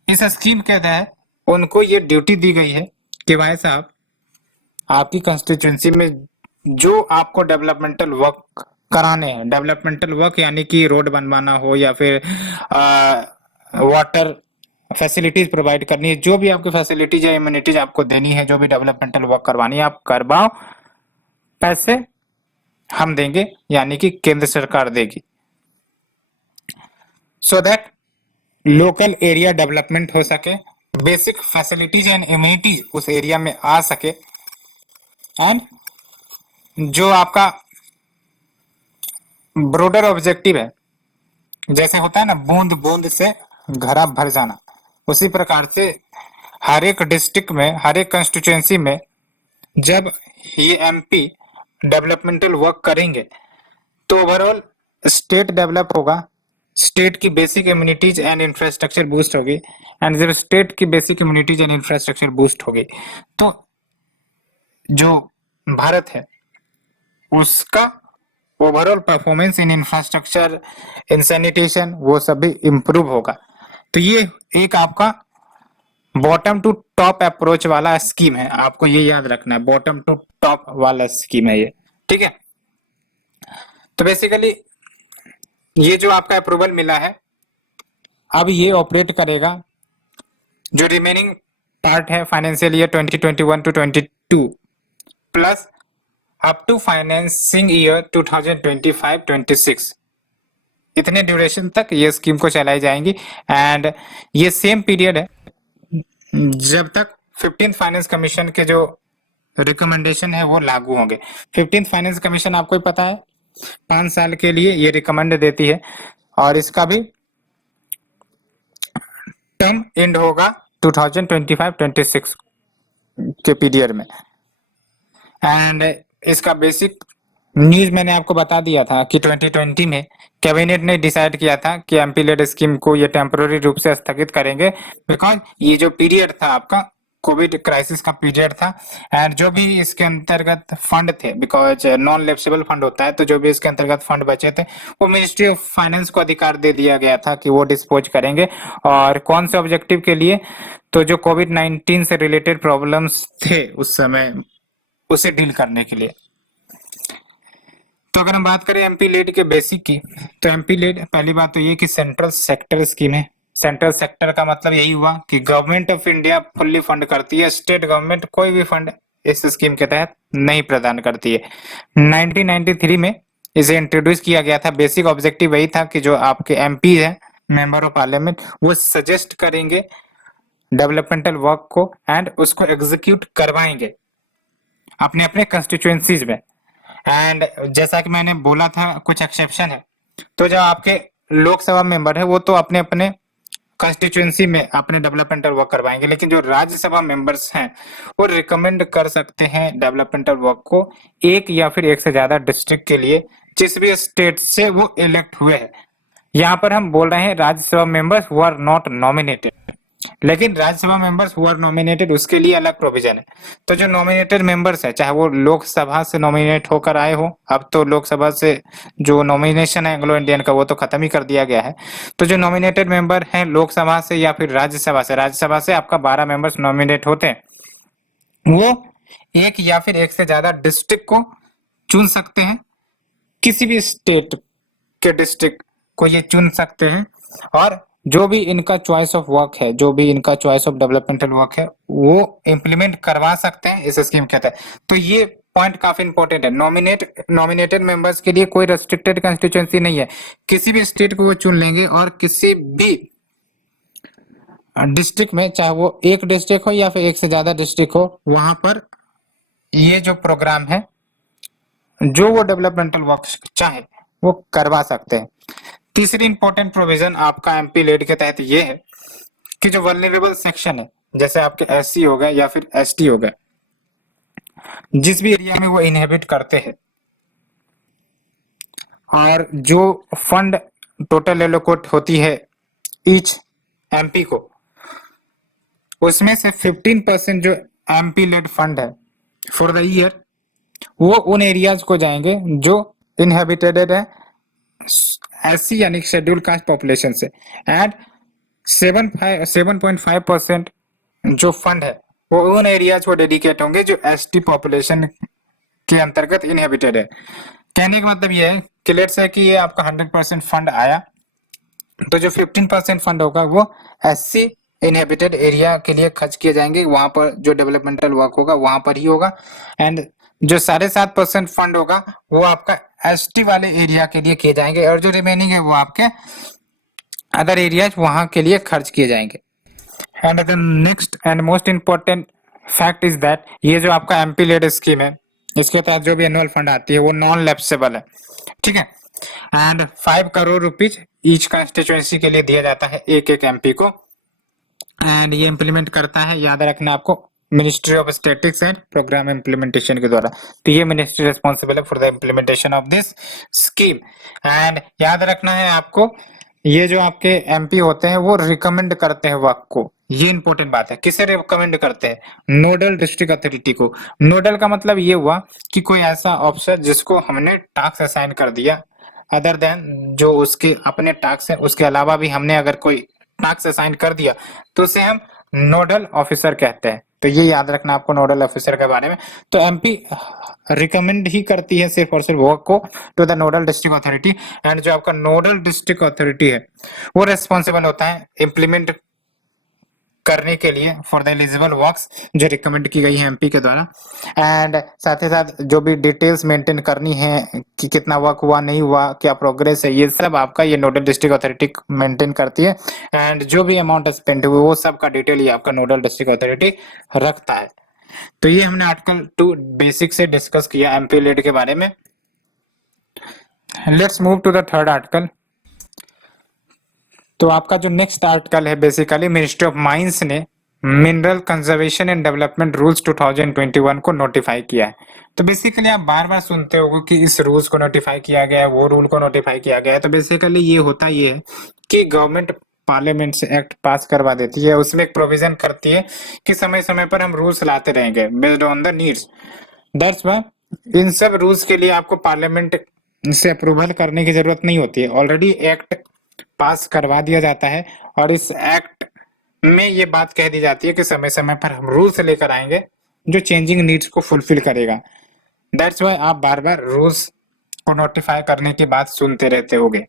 इस स्कीम के तहत उनको ये ड्यूटी दी गई है कि भाई साहब, आपकी कंस्टिट्यूएंसी में जो आपको डेवलपमेंटल वर्क कराने हैं, डेवलपमेंटल वर्क यानी कि रोड बनवाना हो या फिर वाटर फैसिलिटीज प्रोवाइड करनी है, जो भी आपकी फैसिलिटीज या इम्यूनिटीज आपको देनी है, जो भी डेवलपमेंटल वर्क करवानी है, आप करवाओ, पैसे हम देंगे, यानी कि केंद्र सरकार देगी। So that local area development हो सके, बेसिक फैसिलिटीज एंड इम्यूनिटी उस एरिया में आ सके, एंड जो आपका ब्रोडर ऑब्जेक्टिव है, जैसे होता है ना बूंद बूंद से घड़ा भर जाना, उसी प्रकार से हर एक डिस्ट्रिक्ट में, हर एक कंस्टिट्यूएंसी में जब ये एमपी डेवलपमेंटल वर्क करेंगे तो ओवरऑल स्टेट डेवलप होगा, स्टेट की basic immunities and infrastructure boost होगी। एंड जब स्टेट की basic immunities and infrastructure boost होगी तो जो भारत है उसका overall performance in infrastructure, in sanitation, वो सब भी इम्प्रूव होगा। तो ये एक आपका बॉटम टू टॉप अप्रोच वाला स्कीम है, आपको ये याद रखना है, बॉटम टू टॉप वाला स्कीम है ये, ठीक है। तो बेसिकली ये जो आपका अप्रूवल मिला है, अब ये ऑपरेट करेगा, जो रिमेनिंग पार्ट है financial year 2021 to 22 plus up to financing year 2025-26, इतने ड्यूरेशन तक ये स्कीम को चलाई जाएंगी। एंड ये सेम पीरियड है जब तक 15th फाइनेंस कमीशन के जो रिकमेंडेशन है वो लागू होंगे। 15th फाइनेंस कमीशन आपको ही पता है 5 साल के लिए ये रिकमेंड देती है, और इसका भी टर्म एंड होगा 2025-26 के पीरियड में। एंड इसका बेसिक न्यूज मैंने आपको बता दिया था कि 2020 में कैबिनेट ने डिसाइड किया था कि एमपी लेड स्कीम को ये टेम्पोररी रूप से स्थगित करेंगे, बिकॉज ये जो पीरियड था आपका कोविड क्राइसिस का पीरियड था। एंड जो भी इसके अंतर्गत फंड थे, बिकॉज नॉन लेप्सेबल फंड होता है, तो जो भी इसके अंतर्गत फंड बचे थे वो मिनिस्ट्री ऑफ फाइनेंस को अधिकार दे दिया गया था कि वो डिस्पोज करेंगे। और कौन से ऑब्जेक्टिव के लिए, तो जो कोविड-19 से रिलेटेड प्रॉब्लम्स थे उस समय, उसे डील करने के लिए। तो अगर हम बात करें एमपी लेड के बेसिक की, तो एमपी लेड पहली बात तो ये कि सेंट्रल सेक्टर स्कीम है। सेंट्रल सेक्टर का मतलब यही हुआ कि government of India fully fund करती है, स्टेट गवर्नमेंट कोई भी फंड इस स्कीम के तहत नहीं प्रदान करती है। 1993 में इसे इंट्रोड्यूस किया गया था। बेसिक ऑब्जेक्टिव वही था कि जो आपके एमपी है, मेंबर ऑफ पार्लियामेंट, वो सजेस्ट करेंगे डेवलपमेंटल वर्क को एंड उसको एग्जीक्यूट करवाएंगे अपने अपने कंस्टिट्यूएंसीज में। एंड जैसा कि मैंने बोला था कुछ एक्सेप्शन है, तो जो आपके लोकसभा मेंबर है वो तो अपने अपने कंस्टिट्यूएंसी में अपने डेवलपमेंटल वर्क करवाएंगे, लेकिन जो राज्यसभा मेंबर्स हैं वो रिकमेंड कर सकते हैं डेवलपमेंटल वर्क को एक या फिर एक से ज्यादा डिस्ट्रिक्ट के लिए जिस भी स्टेट से वो इलेक्ट हुए हैं। यहाँ पर हम बोल रहे हैं Rajya Sabha members who are not nominated, लेकिन Rajya Sabha members who are nominated उसके लिए अलग प्रोविजन है। तो जो नॉमिनेटेड मेंबर्स है, चाहे वो लोकसभा से नॉमिनेट होकर आए हो, अब तो लोकसभा से जो नॉमिनेशन है एंग्लो इंडियन का वो तो खत्म ही कर दिया गया है। तो जो नॉमिनेटेड मेंबर हैं लोकसभा से या फिर राज्यसभा से आपका 12 मेंबर्स नॉमिनेट होते हैं, वो एक या फिर एक से ज्यादा डिस्ट्रिक्ट को चुन सकते हैं, किसी भी स्टेट के डिस्ट्रिक्ट को ये चुन सकते हैं, और जो भी इनका चॉइस ऑफ वर्क है, जो भी इनका चॉइस ऑफ डेवलपमेंटल वर्क है, वो इम्प्लीमेंट करवा सकते हैं इस स्कीम के तहत। तो ये पॉइंट काफी इंपॉर्टेंट है। नॉमिनेटेड मेंबर्स के लिए कोई रेस्ट्रिक्टेड कंस्टिट्यूएंसी नहीं है, किसी भी स्टेट को वो चुन लेंगे और किसी भी डिस्ट्रिक्ट में, चाहे वो एक डिस्ट्रिक्ट हो या फिर एक से ज्यादा डिस्ट्रिक्ट हो, वहां पर ये जो प्रोग्राम है, जो वो डेवलपमेंटल वर्क चाहे वो करवा सकते हैं। तीसरी इंपॉर्टेंट प्रोविजन आपका एमपी लेड के तहत ये है कि जो वल्नरेबल सेक्शन है, जैसे आपके एससी हो गए या फिर एसटी हो गए, जिस भी एरिया में वो इनहेबिट करते हैं, और जो फंड टोटल एलोकेट होती है ईच एमपी को, उसमें से 15% जो एमपी लेड फंड है फॉर द ईयर, वो उन एरियाज को जाएंगे जो इनहेबिटेड है एससी यानी शेड्यूल कास्ट पॉपुलेशन से, एंड 7.5% जो फंड है वो उन एरियाज को डेडिकेट होंगे जो एसटी पॉपुलेशन के अंतर्गत इनहेबिटेड है। कहने का मतलब ये है कि लेट्स से कि ये आपका 100% फंड आया, तो जो 15% फंड होगा वो एससी इनहेबिटेड एरिया के लिए खर्च किए जाएंगे, वहां पर जो डेवलपमेंटल वर्क होगा वहां पर ही होगा, एंड जो 7.5% फंड होगा वो आपका एसटी वाले एरिया के लिए किए जाएंगे, और जो रिमेनिंग है वो आपके अदर एरियाज वहां के लिए खर्च किए जाएंगे। And the next and most important fact is that ये जो आपका एमपी लेड स्कीम है, इसके तहत जो भी एनुअल फंड आती है वो नॉन लैप्सेबल है, ठीक है, and 5 crore rupees each constituency के लिए दिया जाता है एक एक एमपी को, एंड ये इम्प्लीमेंट करता है, याद रखना आपको, ministry of statistics and programme implementation के द्वारा। तो ये मिनिस्ट्री रिस्पॉन्सिबल है for the implementation of this scheme. And याद रखना है आपको, ये जो आपके एमपी होते हैं वो रिकमेंड करते हैं वर्क को, ये इंपॉर्टेंट बात है। किसे रिकमेंड करते हैं? नोडल डिस्ट्रिक्ट अथॉरिटी को। नोडल का मतलब ये हुआ कि कोई ऐसा ऑफिसर जिसको हमने टास्क असाइन कर दिया, अदर देन जो उसके अपने टास्क है उसके अलावा भी हमने अगर कोई टास्क असाइन कर दिया तो उसे हम नोडल ऑफिसर कहते हैं। तो ये याद रखना आपको नोडल ऑफिसर के बारे में। तो एमपी रिकमेंड ही करती है सिर्फ और सिर्फ वर्क को to the nodal district authority, and जो आपका नोडल डिस्ट्रिक्ट अथॉरिटी है वो रेस्पॉन्सिबल होता है इम्प्लीमेंट करने के लिए फॉर द एलिजिबल वर्क्स जो रिकमेंड की गई है एमपी के द्वारा, एंड साथ ही साथ जो भी डिटेल्स मेंटेन करनी है कि कितना वर्क हुआ नहीं हुआ, क्या प्रोग्रेस है, ये सब आपका ये नोडल डिस्ट्रिक्ट अथॉरिटी मेंटेन करती है, एंड जो भी अमाउंट स्पेंड हुई वो सब का डिटेल ये आपका नोडल डिस्ट्रिक्ट अथॉरिटी रखता है। तो ये हमने आर्टिकल 2 बेसिक से डिस्कस किया एमपी लेड के बारे में। Let's move to the third article. तो आपका जो नेक्स्ट आर्टिकल है, बेसिकली मिनिस्ट्री ऑफ माइंस ने mineral conservation and development rules 2021 को नोटिफाई किया है। तो बेसिकली आप बार बार सुनते हो कि इस रूल्स को नोटिफाई किया गया है, वो रूल को नोटिफाई किया गया है। तो बेसिकली ये होता ये है कि गवर्नमेंट पार्लियामेंट से एक्ट पास करवा देती है, उसमें एक प्रोविजन करती है कि समय समय पर हम रूल्स लाते रहेंगे based on the needs. That's why in सब रूल्स के लिए आपको पार्लियामेंट से अप्रूवल करने की जरूरत नहीं होती है, ऑलरेडी एक्ट पास करवा दिया जाता है, और इस एक्ट में ये बात कह दी जाती है कि समय समय पर हम रूल्स लेकर आएंगे जो चेंजिंग नीड्स को फुलफिल करेगा। दैट्स व्हाई आप बार बार रूल्स को नोटिफाई करने की बात सुनते रहते होगे।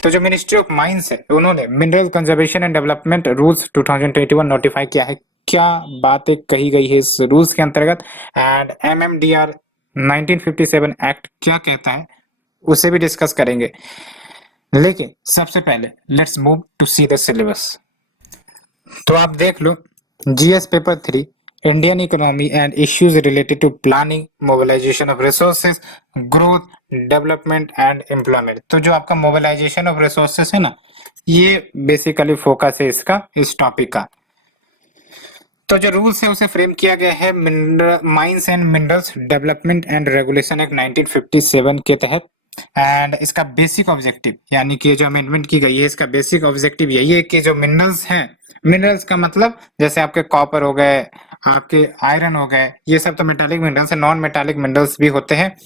तो जो मिनिस्ट्री ऑफ माइंस है उन्होंने mineral conservation and development rules 2021 notify किया है। क्या बातें कही गई है इस रूल्स के अंतर्गत, एंड MMDR 1957 एक्ट क्या कहता है उसे भी डिस्कस करेंगे। लेकिन सबसे पहले let's move to see the syllabus. तो आप देख लो GS paper 3 Indian economy and issues related to planning, mobilisation of resources, growth, development and employment. तो जो आपका मोबिलाइजेशन ऑफ रिसोर्सेज है ना, ये बेसिकली फोकस है इसका, इस टॉपिक का। तो जो रूल्स है उसे फ्रेम किया गया है mines and minerals development and regulation act 1957 के तहत, एंड इसका बेसिक ऑब्जेक्टिव यानी कि जो अमेंडमेंट की गई है इसका बेसिक ऑब्जेक्टिव यही है कि जो मिनरल्स हैं, मिनरल्स का मतलब जैसे आपके कॉपर हो गए, आपके आयरन हो गए, ये सब तो मेटालिक मिनरल्स है। नॉन मेटालिक मिनरल्स भी होते हैं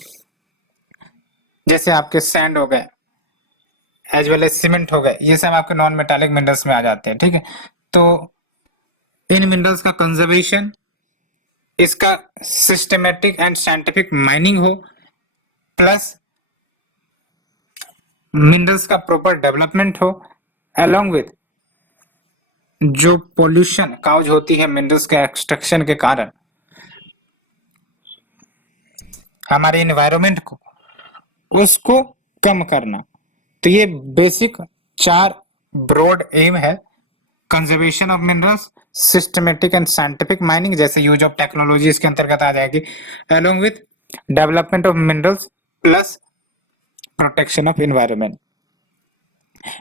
जैसे आपके सैंड हो गए एज वेल एज सीमेंट हो गए, ये सब आपके नॉन मेटालिक मिनरल्स में आ जाते हैं। ठीक है, तो इन मिनरल्स का कंजर्वेशन, इसका सिस्टमेटिक एंड साइंटिफिक माइनिंग हो, प्लस मिनरल्स का प्रॉपर डेवलपमेंट हो, अलोंग विथ जो पोल्यूशन काउज होती है मिनरल्स के एक्सट्रैक्शन के कारण हमारे इन्वायरमेंट को, उसको कम करना। तो ये बेसिक 4 ब्रॉड एम है, conservation of minerals, systematic and scientific mining जैसे यूज ऑफ टेक्नोलॉजी इसके अंतर्गत आ जाएगी, along with development of minerals plus protection of environment.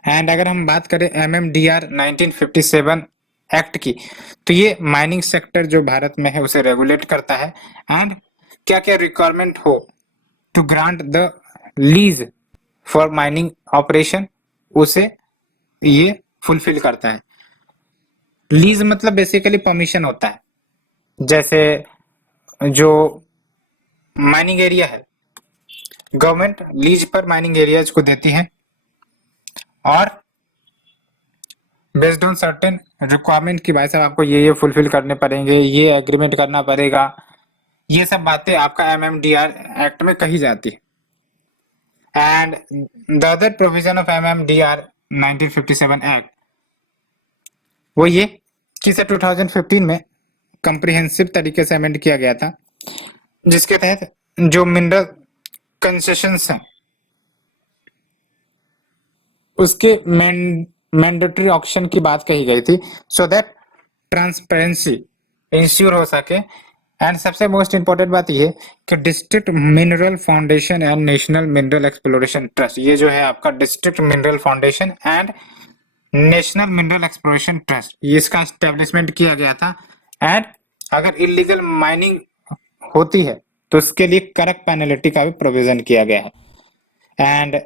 And अगर हम बात करें MMDR 1957 एक्ट की, तो ये माइनिंग सेक्टर जो भारत में है उसे रेगुलेट करता है एंड क्या क्या रिक्वायरमेंट हो to grant the lease for mining operation उसे ये फुलफिल करता है। लीज मतलब बेसिकली परमिशन होता है, जैसे जो माइनिंग एरिया है गवर्नमेंट लीज पर माइनिंग एरियाज को देती है और बेस्ड ऑन सर्टेन रिक्वायरमेंट की भाई साहब आपको ये फुलफिल करने पड़ेंगे, ये एग्रीमेंट करना पड़ेगा, ये सब बातें आपका MMDR एक्ट में कही जाती है। And the other provision of MMDR 1957 act वो ये कि इसे 2015 में कंप्रिहेंसिव तरीके से अमेंड किया गया था, जिसके तहत जो मिनरल कंसेशंस हैं उसके मैंडेटरी ऑक्शन की बात कही गई थी, सो दैट ट्रांसपेरेंसी इंश्योर हो सके। एंड सबसे मोस्ट इंपॉर्टेंट बात यह कि district mineral foundation and national mineral exploration trust, ये जो है आपका district mineral foundation and national mineral exploration trust, ये इसका एस्टेब्लिशमेंट किया गया था। एंड अगर इलीगल माइनिंग होती है तो उसके लिए कड़क पेनल्टी का भी प्रोविजन किया गया है। एंड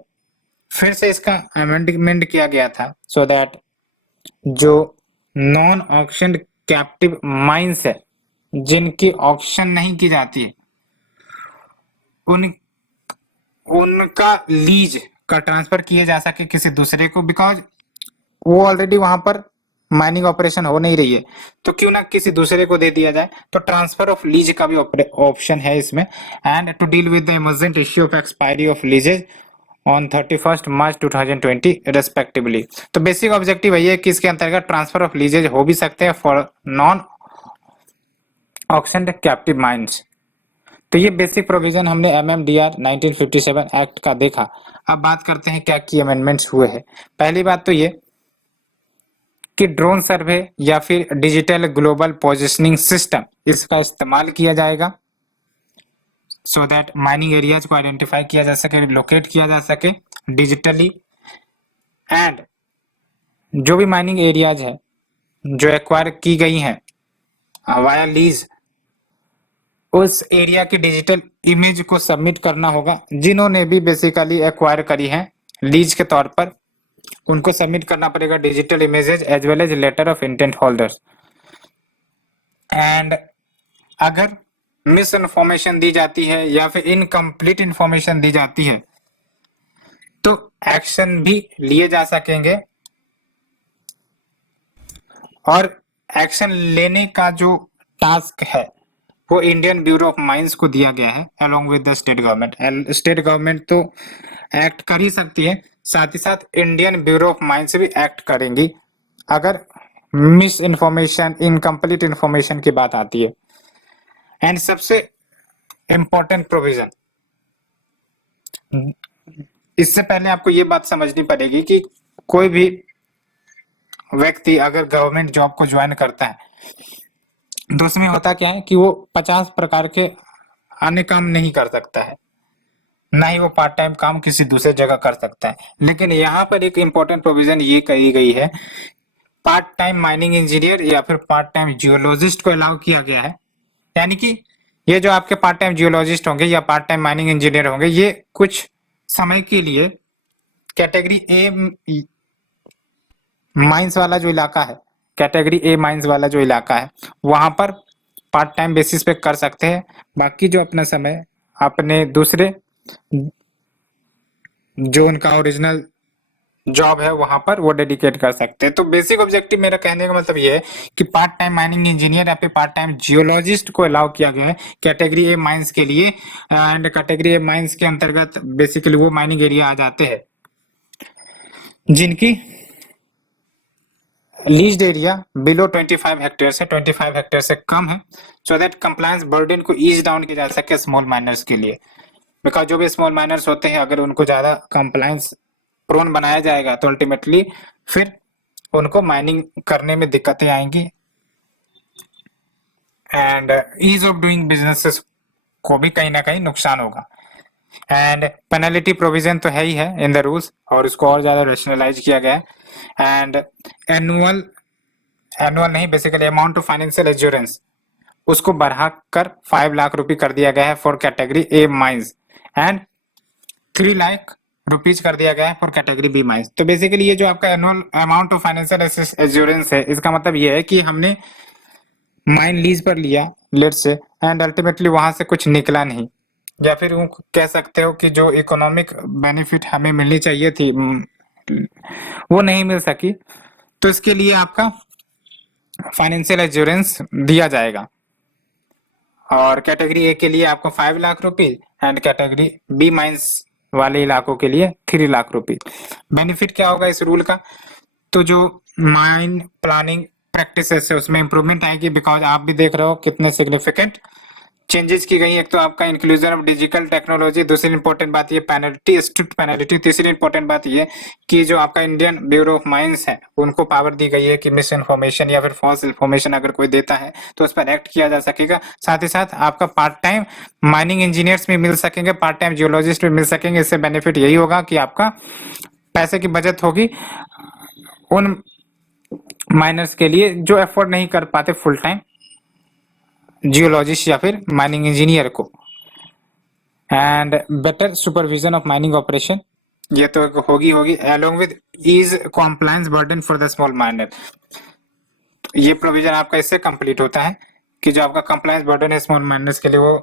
फिर से इसका अमेंडमेंट किया गया था सो दैट जो नॉन ऑक्शन कैप्टिव माइंस है जिनकी ऑक्शन नहीं की जाती है उनका लीज का ट्रांसफर किए जा सके किसी दूसरे को, बिकॉज वो ऑलरेडी वहां पर माइनिंग ऑपरेशन हो नहीं रही है, तो क्यों ना किसी दूसरे को दे दिया जाए। तो ट्रांसफर ऑफ लीज का भी ऑप्शन है इसमें। And to deal with the emergent issue of expiry of leases on 31 March 2020 respectively. तो बेसिक ऑब्जेक्टिव है कि इसके अंतर्गत ट्रांसफर ऑफ लीजेज हो भी सकते हैं for non auction captive mines. तो ये बेसिक प्रोविजन हमने MMDR 1957 एक्ट का देखा। अब बात करते हैं क्या की अमेंडमेंट्स हुए हैं। पहली बात तो ये कि ड्रोन सर्वे या फिर डिजिटल ग्लोबल पोजिशनिंग सिस्टम इसका इस्तेमाल किया जाएगा सो दैट माइनिंग एरियाज को आइडेंटिफाई किया जा सके, लोकेट किया जा सके डिजिटली। एंड जो भी माइनिंग एरियाज है जो एक्वायर की गई हैं वाया लीज, उस एरिया की डिजिटल इमेज को सबमिट करना होगा। जिन्होंने भी बेसिकली एक्वायर करी है लीज के तौर पर उनको सबमिट करना पड़ेगा digital images as well as letter of intent holders. And अगर मिस इन्फॉर्मेशन दी जाती है या फिर इनकम्प्लीट इन्फॉर्मेशन दी जाती है तो एक्शन भी लिए जा सकेंगे। और एक्शन लेने का जो टास्क है वो इंडियन ब्यूरो ऑफ माइंस को दिया गया है along with the state government. State government तो एक्ट कर ही सकती है, साथ ही साथ इंडियन ब्यूरो ऑफ माइंस भी एक्ट करेंगी अगर मिस इन्फॉर्मेशन इनकम्प्लीट इन्फॉर्मेशन की बात आती है। एंड सबसे इंपॉर्टेंट प्रोविजन, इससे पहले आपको ये बात समझनी पड़ेगी कि कोई भी व्यक्ति अगर गवर्नमेंट जॉब को ज्वाइन करता है तो उसमें होता क्या है कि वो 50 प्रकार के अन्य काम नहीं कर सकता है, ना ही वो पार्ट टाइम काम किसी दूसरे जगह कर सकता है। लेकिन यहाँ पर एक इंपॉर्टेंट प्रोविजन ये कही गई है, पार्ट टाइम माइनिंग इंजीनियर या फिर पार्ट टाइम जियोलॉजिस्ट को अलाउ किया गया है। यानी कि ये जो आपके पार्ट टाइम जियोलॉजिस्ट होंगे या पार्ट टाइम माइनिंग इंजीनियर होंगे ये कुछ समय के लिए कैटेगरी ए माइंस वाला जो इलाका है, कैटेगरी ए माइंस वाला जो इलाका है, वहां पर पार्ट टाइम बेसिस पे कर सकते हैं। बाकी जो अपना समय अपने दूसरे जो उनका ओरिजिनल जॉब है वहां पर वो डेडिकेट कर सकते हैं। तो बेसिक ऑब्जेक्टिव मेरा कहने का मतलब ये है कि पार्ट टाइम माइनिंग इंजीनियर या फिर पार्ट टाइम जियोलॉजिस्ट को अलाउ किया गया है कैटेगरी ए माइंस के लिए। एंड कैटेगरी ए माइंस के अंतर्गत बेसिकली वो माइनिंग एरिया आ जाते हैं जिनकी लीज्ड एरिया बिलो 25 हेक्टेयर से 25 हेक्टेयर से कम है, सो दैट कंप्लायंस बर्डन को ईज डाउन किया जा सके स्मॉल माइनर्स के लिए। बिकॉज जो भी स्मॉल माइनर्स होते हैं अगर उनको ज्यादा कंप्लायंस प्रोन बनाया जाएगा तो अल्टीमेटली फिर उनको माइनिंग करने में दिक्कतें आएंगी and ease of doing businesses को भी कहीं ना कहीं नुकसान होगा। एंड पेनल्टी प्रोविजन तो है ही है इन द रूल्स और इसको और ज्यादा रेशनलाइज किया गया है। एंड एनुअल एनुअल नहीं basically amount of financial assurance उसको बढ़ाकर 5 लाख रुपए कर दिया गया है for category A mines and 3 lakh rupees कर दिया गया है फॉर कैटेगरी बी माइंस। तो बेसिकली ये जो आपका annual amount of financial assurance है इसका मतलब ये है कि हमने माइन लीज पर लिया लेट से एंड अल्टीमेटली वहां से कुछ निकला नहीं, या फिर वो कह सकते हो कि जो इकोनॉमिक बेनिफिट हमें मिलनी चाहिए थी वो नहीं मिल सकी, तो इसके लिए आपका फाइनेंशियल एश्योरेंस दिया जाएगा। और कैटेगरी ए के लिए आपको 5 लाख रुपए एंड कैटेगरी बी माइंस वाले इलाकों के लिए 3 लाख रुपए। बेनिफिट क्या होगा इस रूल का, तो जो माइन प्लानिंग प्रैक्टिसेस है उसमें इंप्रूवमेंट आएगी। बिकॉज आप भी देख रहे हो कितने सिग्निफिकेंट चेंजेस की गई। एक तो आपका इंक्लूजन ऑफ डिजिटल टेक्नोलॉजी, दूसरी इंपॉर्टेंट बात ये पेनल्टी, स्ट्रिक्ट पेनल्टी, तीसरी इंपॉर्टेंट बात ये कि जो आपका इंडियन ब्यूरो ऑफ माइंस है उनको पावर दी गई है कि मिस इन्फॉर्मेशन या फिर फॉल्स इन्फॉर्मेशन अगर कोई देता है तो उस पर एक्ट किया जा सकेगा। साथ ही साथ आपका पार्ट टाइम माइनिंग इंजीनियर्स भी मिल सकेंगे, पार्ट टाइम जियोलॉजिस्ट भी मिल सकेंगे। इससे बेनिफिट यही होगा कि आपका पैसे की बचत होगी उन माइनर्स के लिए जो एफोर्ड नहीं कर पाते फुल टाइम जियोलॉजिस्ट या फिर माइनिंग इंजीनियर को। And better supervision of mining operation ये तो होगी along with ease compliance burden for the small miner. ये प्रोविजन आपका इससे कंप्लीट होता है कि जो आपका कंप्लायंस बर्डन है स्मॉल माइनर्स के लिए वो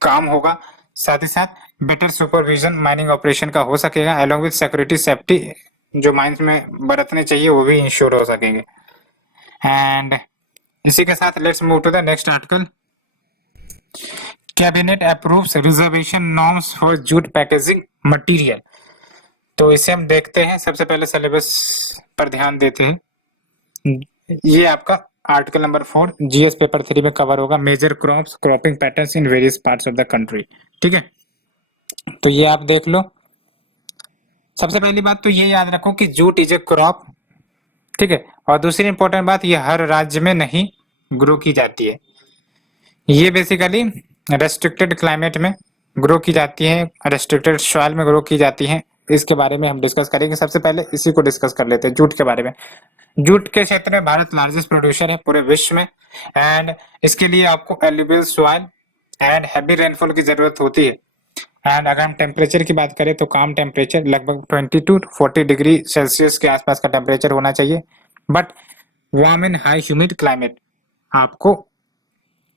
काम होगा। साथ ही साथ बेटर सुपरविजन माइनिंग ऑपरेशन का हो सकेगा अलोंग विद सिक्योरिटी सेफ्टी जो माइंस में बरतने चाहिए वो भी इंश्योर हो सकेंगे। एंड इसी के साथ let's move to the next article. Cabinet approves reservation norms for jute packaging material. तो इसे हम देखते हैं, सबसे पहले सिलेबस पर ध्यान देते हैं। ये आपका आर्टिकल नंबर 4 जीएस पेपर 3 में कवर होगा, major crops cropping patterns in various parts of the country. ठीक है, तो ये आप देख लो। सबसे पहली बात तो ये याद रखो कि जूट इज ए क्रॉप, ठीक है। और दूसरी इंपॉर्टेंट बात ये हर राज्य में नहीं ग्रो की जाती है, ये बेसिकली रेस्ट्रिक्टेड क्लाइमेट में ग्रो की जाती है, रेस्ट्रिक्टेड सॉइल में ग्रो की जाती है। इसके बारे में हम डिस्कस करेंगे। सबसे पहले इसी को डिस्कस कर लेते हैं जूट के बारे में। जूट के क्षेत्र में भारत लार्जेस्ट प्रोड्यूसर है पूरे विश्व में एंड इसके लिए आपको alluvial soil and heavy rainfall की जरूरत होती है। एंड अगर हम टेम्परेचर की बात करें तो काम टेम्परेचर लगभग 20 to 40 डिग्री सेल्सियस के आसपास का टेम्परेचर होना चाहिए। But warm and high humid climate आपको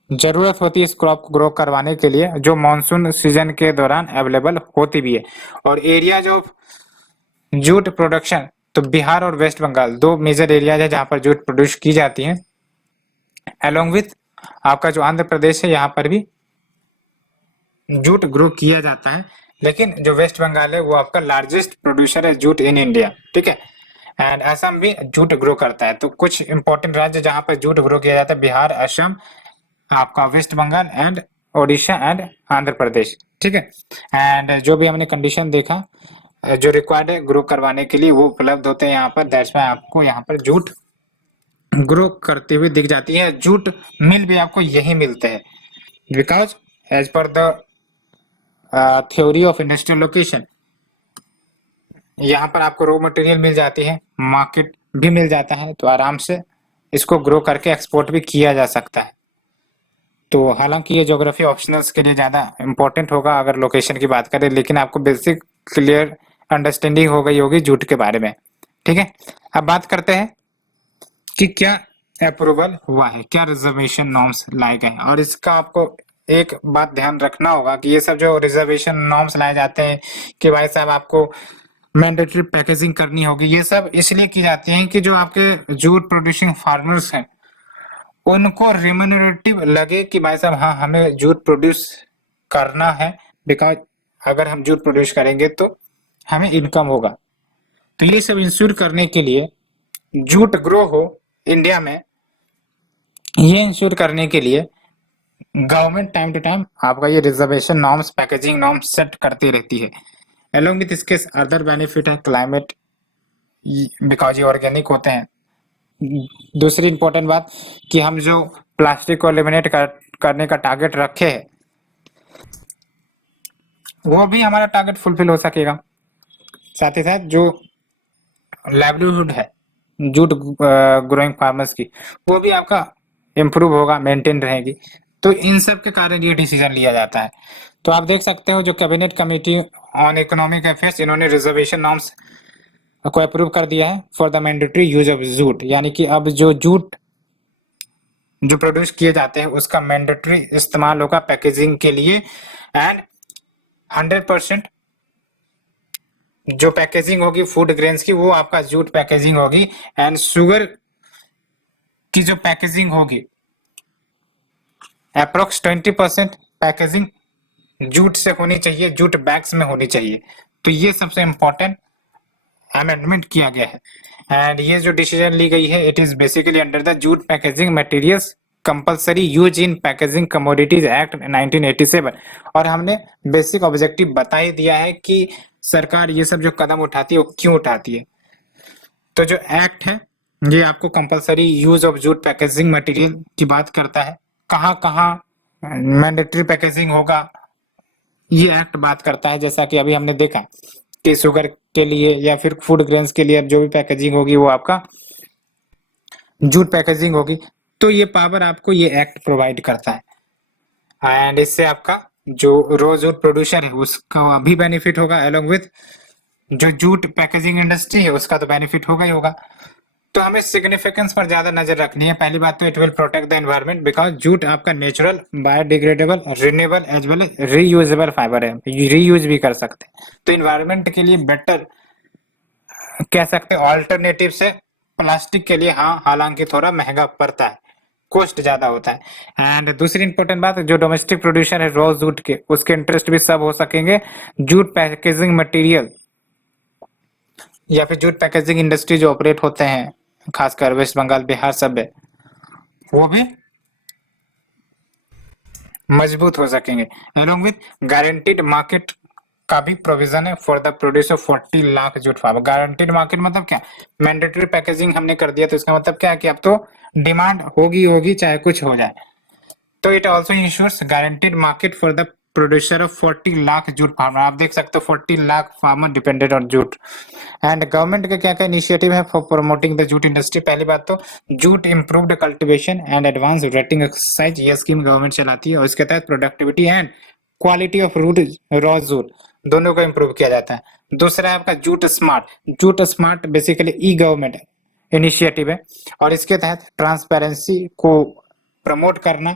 जरूरत होती है इस क्रॉप को ग्रो करवाने के लिए, जो मानसून सीजन के दौरान अवेलेबल होती भी है। और एरियाज ऑफ जूट प्रोडक्शन, तो बिहार और वेस्ट बंगाल दो मेजर एरियाज है जहां पर जूट प्रोड्यूस की जाती है। अलोंग विथ आपका जो आंध्र प्रदेश है यहाँ पर भी जूट ग्रो किया जाता है, लेकिन जो वेस्ट बंगाल है वो आपका लार्जेस्ट प्रोड्यूसर है जूट इन इंडिया। ठीक है, एंड असम भी जूट ग्रो करता है। तो कुछ इंपॉर्टेंट राज्य जहां पर जूट ग्रो किया जाता है, बिहार, असम, आपका West Bengal and Odisha and Andhra Pradesh. ठीक है, एंड जो भी हमने कंडीशन देखा जो रिक्वायर्ड है ग्रो करवाने के लिए वो उपलब्ध होते हैं यहाँ पर। दैट्स व्हाई आपको यहाँ पर जूट ग्रो करते हुए दिख जाती है। जूट मिल भी आपको यही मिलते हैं because as per the theory of industrial location यहाँ पर आपको रॉ मटेरियल मिल जाती है, मार्केट भी मिल जाता है, तो आराम से इसको ग्रो करके एक्सपोर्ट भी किया जा सकता है। तो हालांकि ये ज्योग्राफी ऑप्शनल्स के लिए ज़्यादा इंपॉर्टेंट होगा अगर लोकेशन की बात करें, लेकिन आपको बेसिक क्लियर अंडरस्टैंडिंग हो गई होगी जूट के बारे में। ठीक है, अब बात करते हैं कि क्या अप्रूवल हुआ है, क्या रिजर्वेशन नॉर्म्स लाए गए हैं। और इसका आपको एक बात ध्यान रखना होगा कि ये सब जो रिजर्वेशन नॉर्म्स लाए जाते हैं कि भाई साहब आपको मैंडेटरी पैकेजिंग करनी होगी, ये सब इसलिए की जाती है कि जो आपके जूट प्रोड्यूसिंग फार्मर्स हैं उनको रिम्यूनरेटिव लगे कि भाई साहब हाँ हमें जूट प्रोड्यूस करना है, बिकॉज अगर हम जूट प्रोड्यूस करेंगे तो हमें इनकम होगा। तो ये सब इंश्योर करने के लिए, जूट ग्रो हो इंडिया में ये इंश्योर करने के लिए गवर्नमेंट टाइम टू टाइम आपका ये reservation norms, packaging norms set करती रहती है। अलोंग विथ इसके अदर बेनिफिट है क्लाइमेट, बिकॉज ये ऑर्गेनिक होते हैं। दूसरी इंपॉर्टेंट बात कि हम जो प्लास्टिक को एलिमिनेट करने का टारगेट रखे है वो भी हमारा टारगेट फुलफिल हो सकेगा। साथ ही साथ जो लाइवलीहुड है जूट ग्रोइंग फार्मर्स की वो भी आपका इम्प्रूव होगा, मेंटेन रहेगी। तो इन सब के कारण ये डिसीजन लिया जाता है। तो आप देख सकते हो जो cabinet committee on economic affairs इन्होंने रिजर्वेशन नॉर्म्स को अप्रूव कर दिया है for the mandatory use of jute, यानी कि अब जो जूट जो प्रोड्यूस किए जाते हैं उसका मैंडेटरी इस्तेमाल होगा पैकेजिंग के लिए। एंड 100% जो पैकेजिंग होगी फूड ग्रेन्स की वो आपका जूट पैकेजिंग होगी। एंड शुगर की जो पैकेजिंग होगी अप्रोक्स 20% पैकेजिंग जूट से होनी चाहिए, जूट बैग्स में होनी चाहिए। तो ये सबसे इम्पोर्टेंट अमेंडमेंट किया गया है। एंड ये जो डिसीजन ली गई है it is basically under the jute packaging materials compulsory use in packaging commodities act 1987। और हमने बेसिक ऑब्जेक्टिव बता ही दिया है कि सरकार ये सब जो कदम उठाती है वो क्यों उठाती है। तो जो एक्ट है ये आपको compulsory use of jute packaging material की बात करता है, कहाँ कहाँ मैंडेटरी पैकेजिंग होगा ये एक्ट बात करता है। जैसा कि अभी हमने देखा कि शुगर के लिए या फिर फूड ग्रेन्स के लिए अब जो भी पैकेजिंग होगी वो आपका जूट पैकेजिंग होगी। तो ये पावर आपको ये एक्ट प्रोवाइड करता है। एंड इससे आपका जो रॉ जूट प्रोड्यूसर है उसका भी बेनिफिट होगा, अलोंग विथ जो जूट पैकेजिंग इंडस्ट्री है उसका तो बेनिफिट होगा ही होगा। तो हमें सिग्निफिकेंस पर ज्यादा नजर रखनी है। पहली बात तो it will protect the environment because jute आपका natural, biodegradable, renewable as well reusable fibre है, रीयूज भी कर सकते हैं। तो इन्वायरमेंट के लिए बेटर कह सकते हैं ऑल्टरनेटिव से प्लास्टिक के लिए, हाँ हालांकि थोड़ा महंगा पड़ता है, कॉस्ट ज्यादा होता है। एंड दूसरी इंपॉर्टेंट बात जो डोमेस्टिक प्रोड्यूसर है रॉ जूट के उसके इंटरेस्ट भी सब हो सकेंगे। जूट पैकेजिंग मटेरियल या फिर जूट पैकेजिंग इंडस्ट्री जो ऑपरेट होते हैं खासकर वेस्ट बंगाल, बिहार सब में वो भी मजबूत हो सकेंगे। अलोंग विथ गारंटीड मार्केट का भी प्रोविजन है for the produce of 40 lakh jute fibre. Guaranteed market मतलब क्या, मैंडेटरी पैकेजिंग हमने कर दिया तो इसका मतलब क्या है कि अब तो डिमांड होगी होगी चाहे कुछ हो जाए। तो it also insures guaranteed market for the producer of 40 lakh jute farmer. आप देख सकते हो 40 lakh farmer depended on jute. And government के क्या क्या इनिशिएटिव है for promoting the jute industry. पहली बात तो jute improved cultivation and advance retting exercise, ये स्कीम गवर्नमेंट चलाती है और इसके तहत productivity and quality of root raw jute दोनों को इम्प्रूव किया जाता है। दूसरा है आपका jute smart. Jute smart basically e government initiative है और इसके तहत ट्रांसपेरेंसी को प्रमोट करना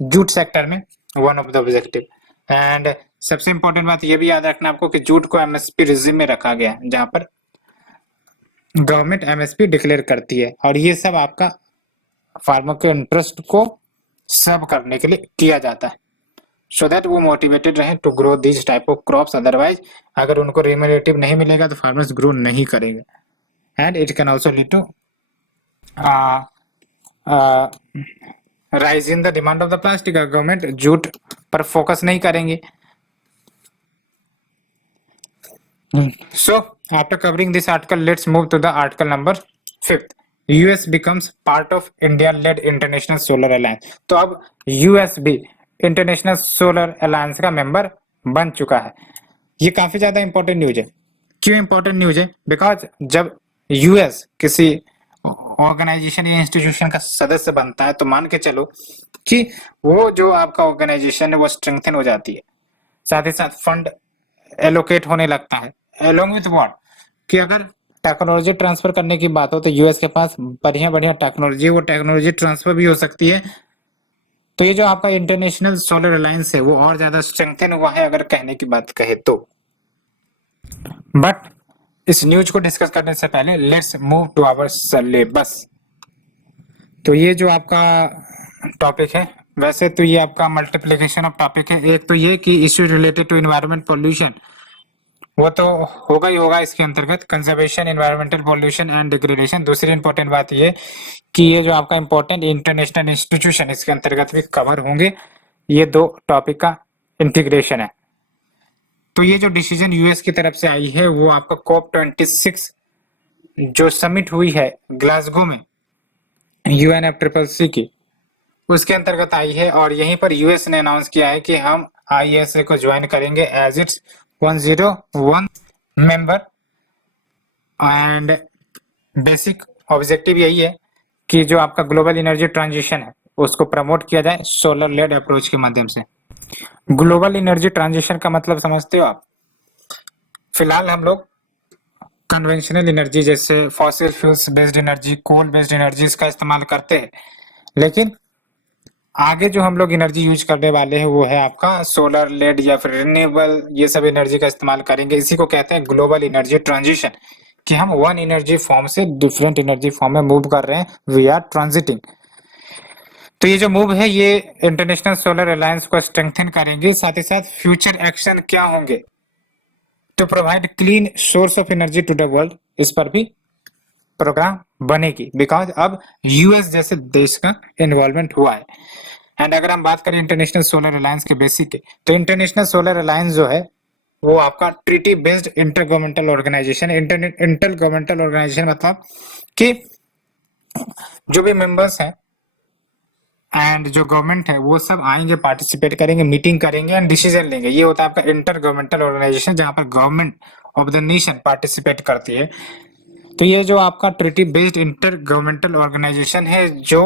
जूट सेक्टर में one of the objective. And सबसे इंपॉर्टेंट बात ये भी याद रखना आपको कि जूट को एमएसपी रिजिम में रखा गया है जहां पर गवर्नमेंट एमएसपी डिक्लेयर करती है और ये सब आपका फार्मर के इंटरेस्ट को सर्व करने के लिए किया जाता है सो दैट वो मोटिवेटेड रहे to grow this type of crops. Otherwise अगर उनको रिम्यूनरेटिव नहीं मिलेगा तो फार्मर्स ग्रो नहीं करेंगे। And it can also lead to rise in the demand of the plastic. Government jute पर फोकस नहीं करेंगे। So after covering this article, let's move to the article number 5th. US becomes part of India-led International Solar Alliance. तो अब US भी international solar alliance का member बन चुका है। ये काफी ज्यादा इंपॉर्टेंट न्यूज है। क्यों इंपॉर्टेंट न्यूज है? बिकॉज जब यूएस किसी ऑर्गेनाइजेशन या इंस्टीट्यूशन का सदस्य बनता है तो मान के चलो कि वो जो आपका ऑर्गेनाइजेशन है वो स्ट्रेंथन हो जाती है, साथ ही साथ फंड एलोकेट होने लगता है। अलोंग विथ व्हाट, कि अगर टेक्नोलॉजी ट्रांसफर करने की बात हो तो यूएस के पास बढ़िया बढ़िया टेक्नोलॉजी, वो टेक्नोलॉजी ट्रांसफर भी हो सकती है। तो ये जो आपका इंटरनेशनल सोलर अलायंस है वो और ज्यादा स्ट्रेंथन हुआ है अगर कहने की बात कहे तो। बट इस न्यूज को डिस्कस करने से पहले let's move to our syllabus. तो ये जो आपका टॉपिक है, वैसे तो ये आपका मल्टीप्लिकेशन ऑफ टॉपिक है। एक तो ये कि issue related to environment pollution, वो तो होगा ही होगा इसके अंतर्गत, conservation, environmental pollution and degradation. दूसरी इंपॉर्टेंट बात ये कि ये जो आपका इंपॉर्टेंट इंटरनेशनल इंस्टीट्यूशन इसके अंतर्गत भी कवर होंगे। ये दो टॉपिक का इंटीग्रेशन है। तो ये जो डिसीजन यूएस की तरफ से आई है वो आपका COP26 जो समिट हुई है ग्लासगो में UNFCCC की, उसके अंतर्गत आई है। और यहीं पर यूएस ने अनाउंस किया है कि हम ISA को ज्वाइन करेंगे as its 101 member. And basic objective यही है कि जो आपका ग्लोबल एनर्जी ट्रांजिशन है उसको प्रमोट किया जाए सोलर लेड अप्रोच के माध्यम से। ग्लोबल एनर्जी ट्रांजिशन का मतलब समझते हो आप? फिलहाल हम लोग कन्वेंशनल एनर्जी जैसे fossil fuels based energy, coal based energy इसका इस्तेमाल करते हैं, लेकिन आगे जो हम लोग एनर्जी यूज करने वाले हैं वो है आपका सोलर लेड या फिर रिन्यूएबल, ये सब एनर्जी का इस्तेमाल करेंगे। इसी को कहते हैं ग्लोबल एनर्जी ट्रांजिशन, कि हम वन एनर्जी फॉर्म से डिफरेंट एनर्जी फॉर्म में मूव कर रहे हैं, वी आर ट्रांजिटिंग। तो ये जो मूव है ये इंटरनेशनल सोलर अलायंस को स्ट्रेंथन करेंगे। साथ ही साथ फ्यूचर एक्शन क्या होंगे to provide clean source of energy to the world, इस पर भी प्रोग्राम बनेगी, बिकॉज अब यूएस जैसे देश का इन्वॉल्वमेंट हुआ है। एंड अगर हम बात करें इंटरनेशनल सोलर अलायंस के बेसिक के, तो इंटरनेशनल सोलर अलायंस जो है वो आपका treaty based intergovernmental organisation. Intergovernmental organisation मतलब कि जो भी मेंबर्स हैं एंड जो गवर्नमेंट है वो सब आएंगे, पार्टिसिपेट करेंगे, मीटिंग करेंगे एंड डिसीजन लेंगे। ये होता है आपका इंटर गवर्नमेंटल ऑर्गेनाइजेशन, जहां पर government of the nation participate करती है। तो ये जो आपका treaty based intergovernmental organisation है जो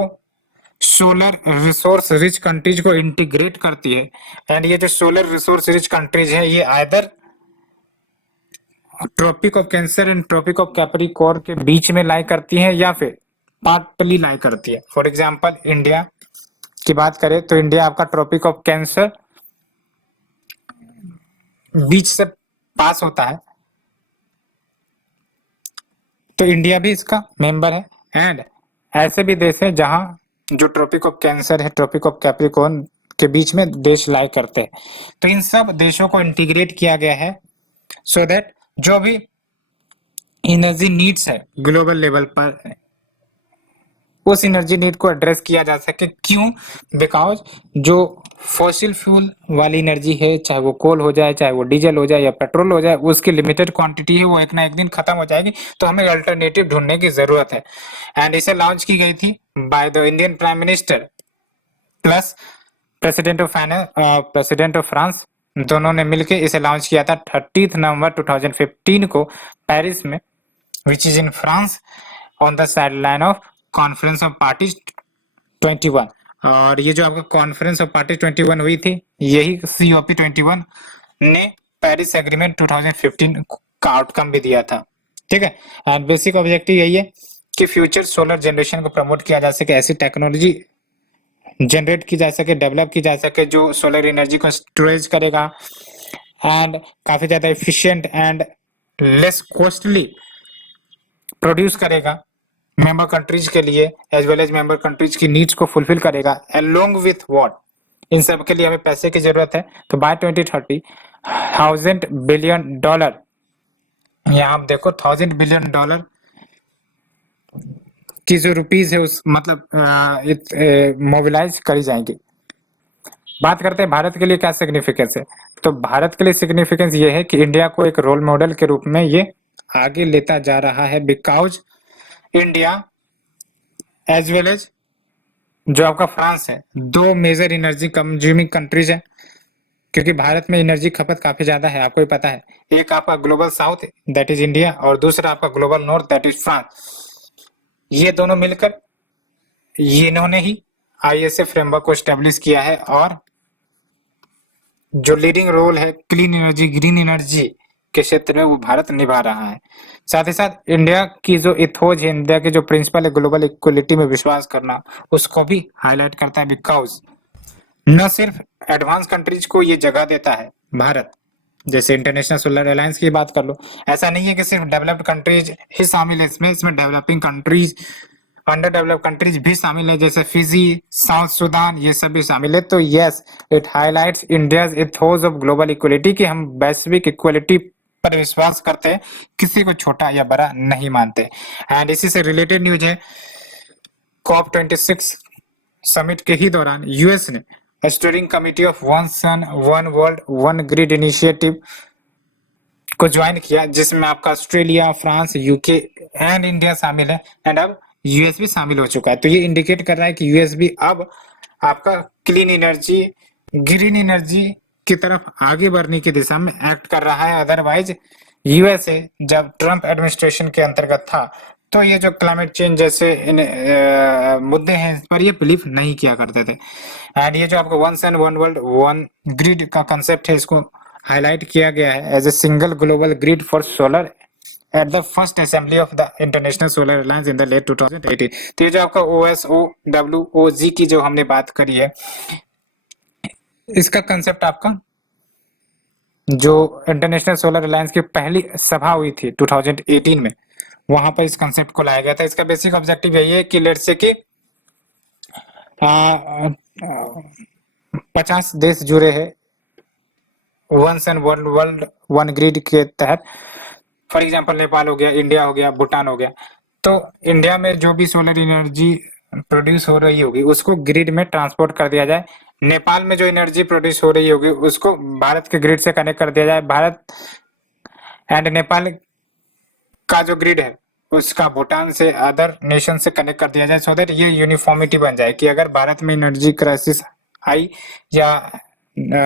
सोलर रिसोर्स रिच कंट्रीज को इंटीग्रेट करती है। एंड ये जो सोलर रिसोर्स रिच कंट्रीज है ये either Tropic of Cancer and Tropic of Capricorn के बीच में लाई करती है या फिर पार्टली लाई करती है। फॉर एग्जांपल इंडिया की बात करें तो इंडिया आपका ट्रॉपिक ऑफ कैंसर बीच से पास होता है, तो इंडिया भी इसका मेंबर है। एंड ऐसे भी देश है जहां जो ट्रॉपिक ऑफ कैंसर है, ट्रॉपिक ऑफ कैप्रिकॉर्न के बीच में देश लाई करते हैं। तो इन सब देशों को इंटीग्रेट किया गया है सो दैट जो भी एनर्जी नीड्स है ग्लोबल लेवल पर उस एनर्जी नीड को एड्रेस किया जा सके। क्यों? बिकॉज जो फॉसिल फ्यूल वाली एनर्जी है, चाहे वो कोल हो जाए, चाहे वो डीजल हो जाए या पेट्रोल हो जाए, उसकी लिमिटेड क्वांटिटी है, वो एक ना एक दिन खत्म हो जाएगी। तो हमें अल्टरनेटिव ढूंढने की जरूरत है। एंड इसे लॉन्च की गई थी by the Indian prime minister plus president of France, दोनों ने मिलकर इसे लॉन्च किया था 30 नवंबर 2015 को पेरिस में, which is in France, on the sideline of conference of parties 21। और ये जो आपका कॉन्फ्रेंस ऑफ पार्टी 21 हुई थी, यही COP 21 ने पेरिस एग्रीमेंट 2015 का आउटकम भी दिया था। ठीक है। एंड बेसिक ऑब्जेक्टिव यही है कि फ्यूचर सोलर जनरेशन को प्रमोट किया जा सके, ऐसी टेक्नोलॉजी जनरेट की जा सके, डेवलप की जा सके जो सोलर एनर्जी को स्टोरेज करेगा एंड काफी ज्यादा efficient and less costly produce करेगा मेंबर कंट्रीज के लिए, as well as member countries की नीड्स को फुलफिल करेगा। अलोंग विथ व्हाट, इन सब के लिए हमें पैसे की जरूरत है। तो बाय 2030 $1000 बिलियन, यहाँ आप देखो $1000 बिलियन की जो रुपीज है उस मतलब मोबिलाइज करी जाएंगी। बात करते हैं भारत के लिए क्या सिग्निफिकेंस है। तो भारत के लिए सिग्निफिकेंस ये है कि इंडिया को एक रोल मॉडल के रूप में ये आगे लेता जा रहा है, because India as well as जो आपका फ्रांस है, दो मेजर एनर्जी कंज्यूमिंग कंट्रीज है, क्योंकि भारत में एनर्जी खपत काफी ज्यादा है, आपको ही पता है। एक आपका global south that is India और दूसरा आपका global north that is France. ये दोनों मिलकर ये इन्होंने ही ISA फ्रेमवर्क को स्टेब्लिश किया है और जो लीडिंग रोल है क्लीन एनर्जी, ग्रीन एनर्जी के क्षेत्र में वो भारत निभा रहा है। साथ ही साथ इंडिया की जो इथोज है, इंडिया के जो प्रिंसिपल है ग्लोबल इक्वलिटी में विश्वास करना, उसको भी हाईलाइट करता है। बिकॉज न सिर्फ एडवांस कंट्रीज को ये जगह देता है भारत, जैसे इंटरनेशनल सोलर अलायंस की बात कर लो, ऐसा नहीं है कि सिर्फ डेवलप्ड कंट्रीज ही शामिल है इसमें developing countries, under developed countries भी शामिल है, जैसे फिजी, साउथ सुडान, ये सब भी शामिल है। तो yes, it highlights India's ethos of global equality कि हम वैश्विक इक्वलिटी पर विश्वास करते हैं, किसी को छोटा या बड़ा नहीं मानते। एंड इसी से रिलेटेड न्यूज है, COP26 समिट के ही दौरान यूएस ने steering committee of one sun one world one grid initiative को ज्वाइन किया, जिसमें आपका Australia, France, UK and India शामिल है। एंड अब यूएस भी शामिल हो चुका है। तो ये इंडिकेट कर रहा है कि यूएस भी अब आपका क्लीन एनर्जी, ग्रीन एनर्जी की तरफ आगे बढ़ने की दिशा में एक्ट कर रहा है। अदरवाइज यूएसए जब ट्रम्प एडमिनिस्ट्रेशन के अंतर्गत था, तो ये जो क्लाइमेट चेंज जैसे मुद्दे हैं, इस पर ये बिलीव नहीं किया करते थे। एंड ये जो आपका one sun one world one grid का कंसेप्ट है, इसको हाईलाइट किया गया है as a single global grid for solar at the first assembly of the international solar alliance in the late 2018। तो ये जो आपका OSOWOG की जो हमने बात करी है, इसका कंसेप्ट आपका जो इंटरनेशनल सोलर अलायंस की पहली सभा हुई थी 2018 में, वहां पर इस कंसेप्ट को लाया गया था। इसका बेसिक ऑब्जेक्टिव यही है कि लेट्स से कि 50 देश जुड़े हैं वन सन वर्ल्ड वर्ल्ड वन ग्रिड के तहत। फॉर एग्जांपल नेपाल हो गया, इंडिया हो गया, भूटान हो गया। तो इंडिया में जो भी सोलर एनर्जी प्रोड्यूस हो रही होगी उसको ग्रिड में ट्रांसपोर्ट कर दिया जाए। नेपाल में जो एनर्जी प्रोड्यूस हो रही होगी उसको भारत के ग्रिड से कनेक्ट कर दिया जाए। भारत एंड नेपाल का जो ग्रिड है उसका भूटान से, अदर नेशन से कनेक्ट कर दिया जाए, सो दैट ये यूनिफॉर्मिटी बन जाए कि अगर भारत में एनर्जी क्राइसिस आई या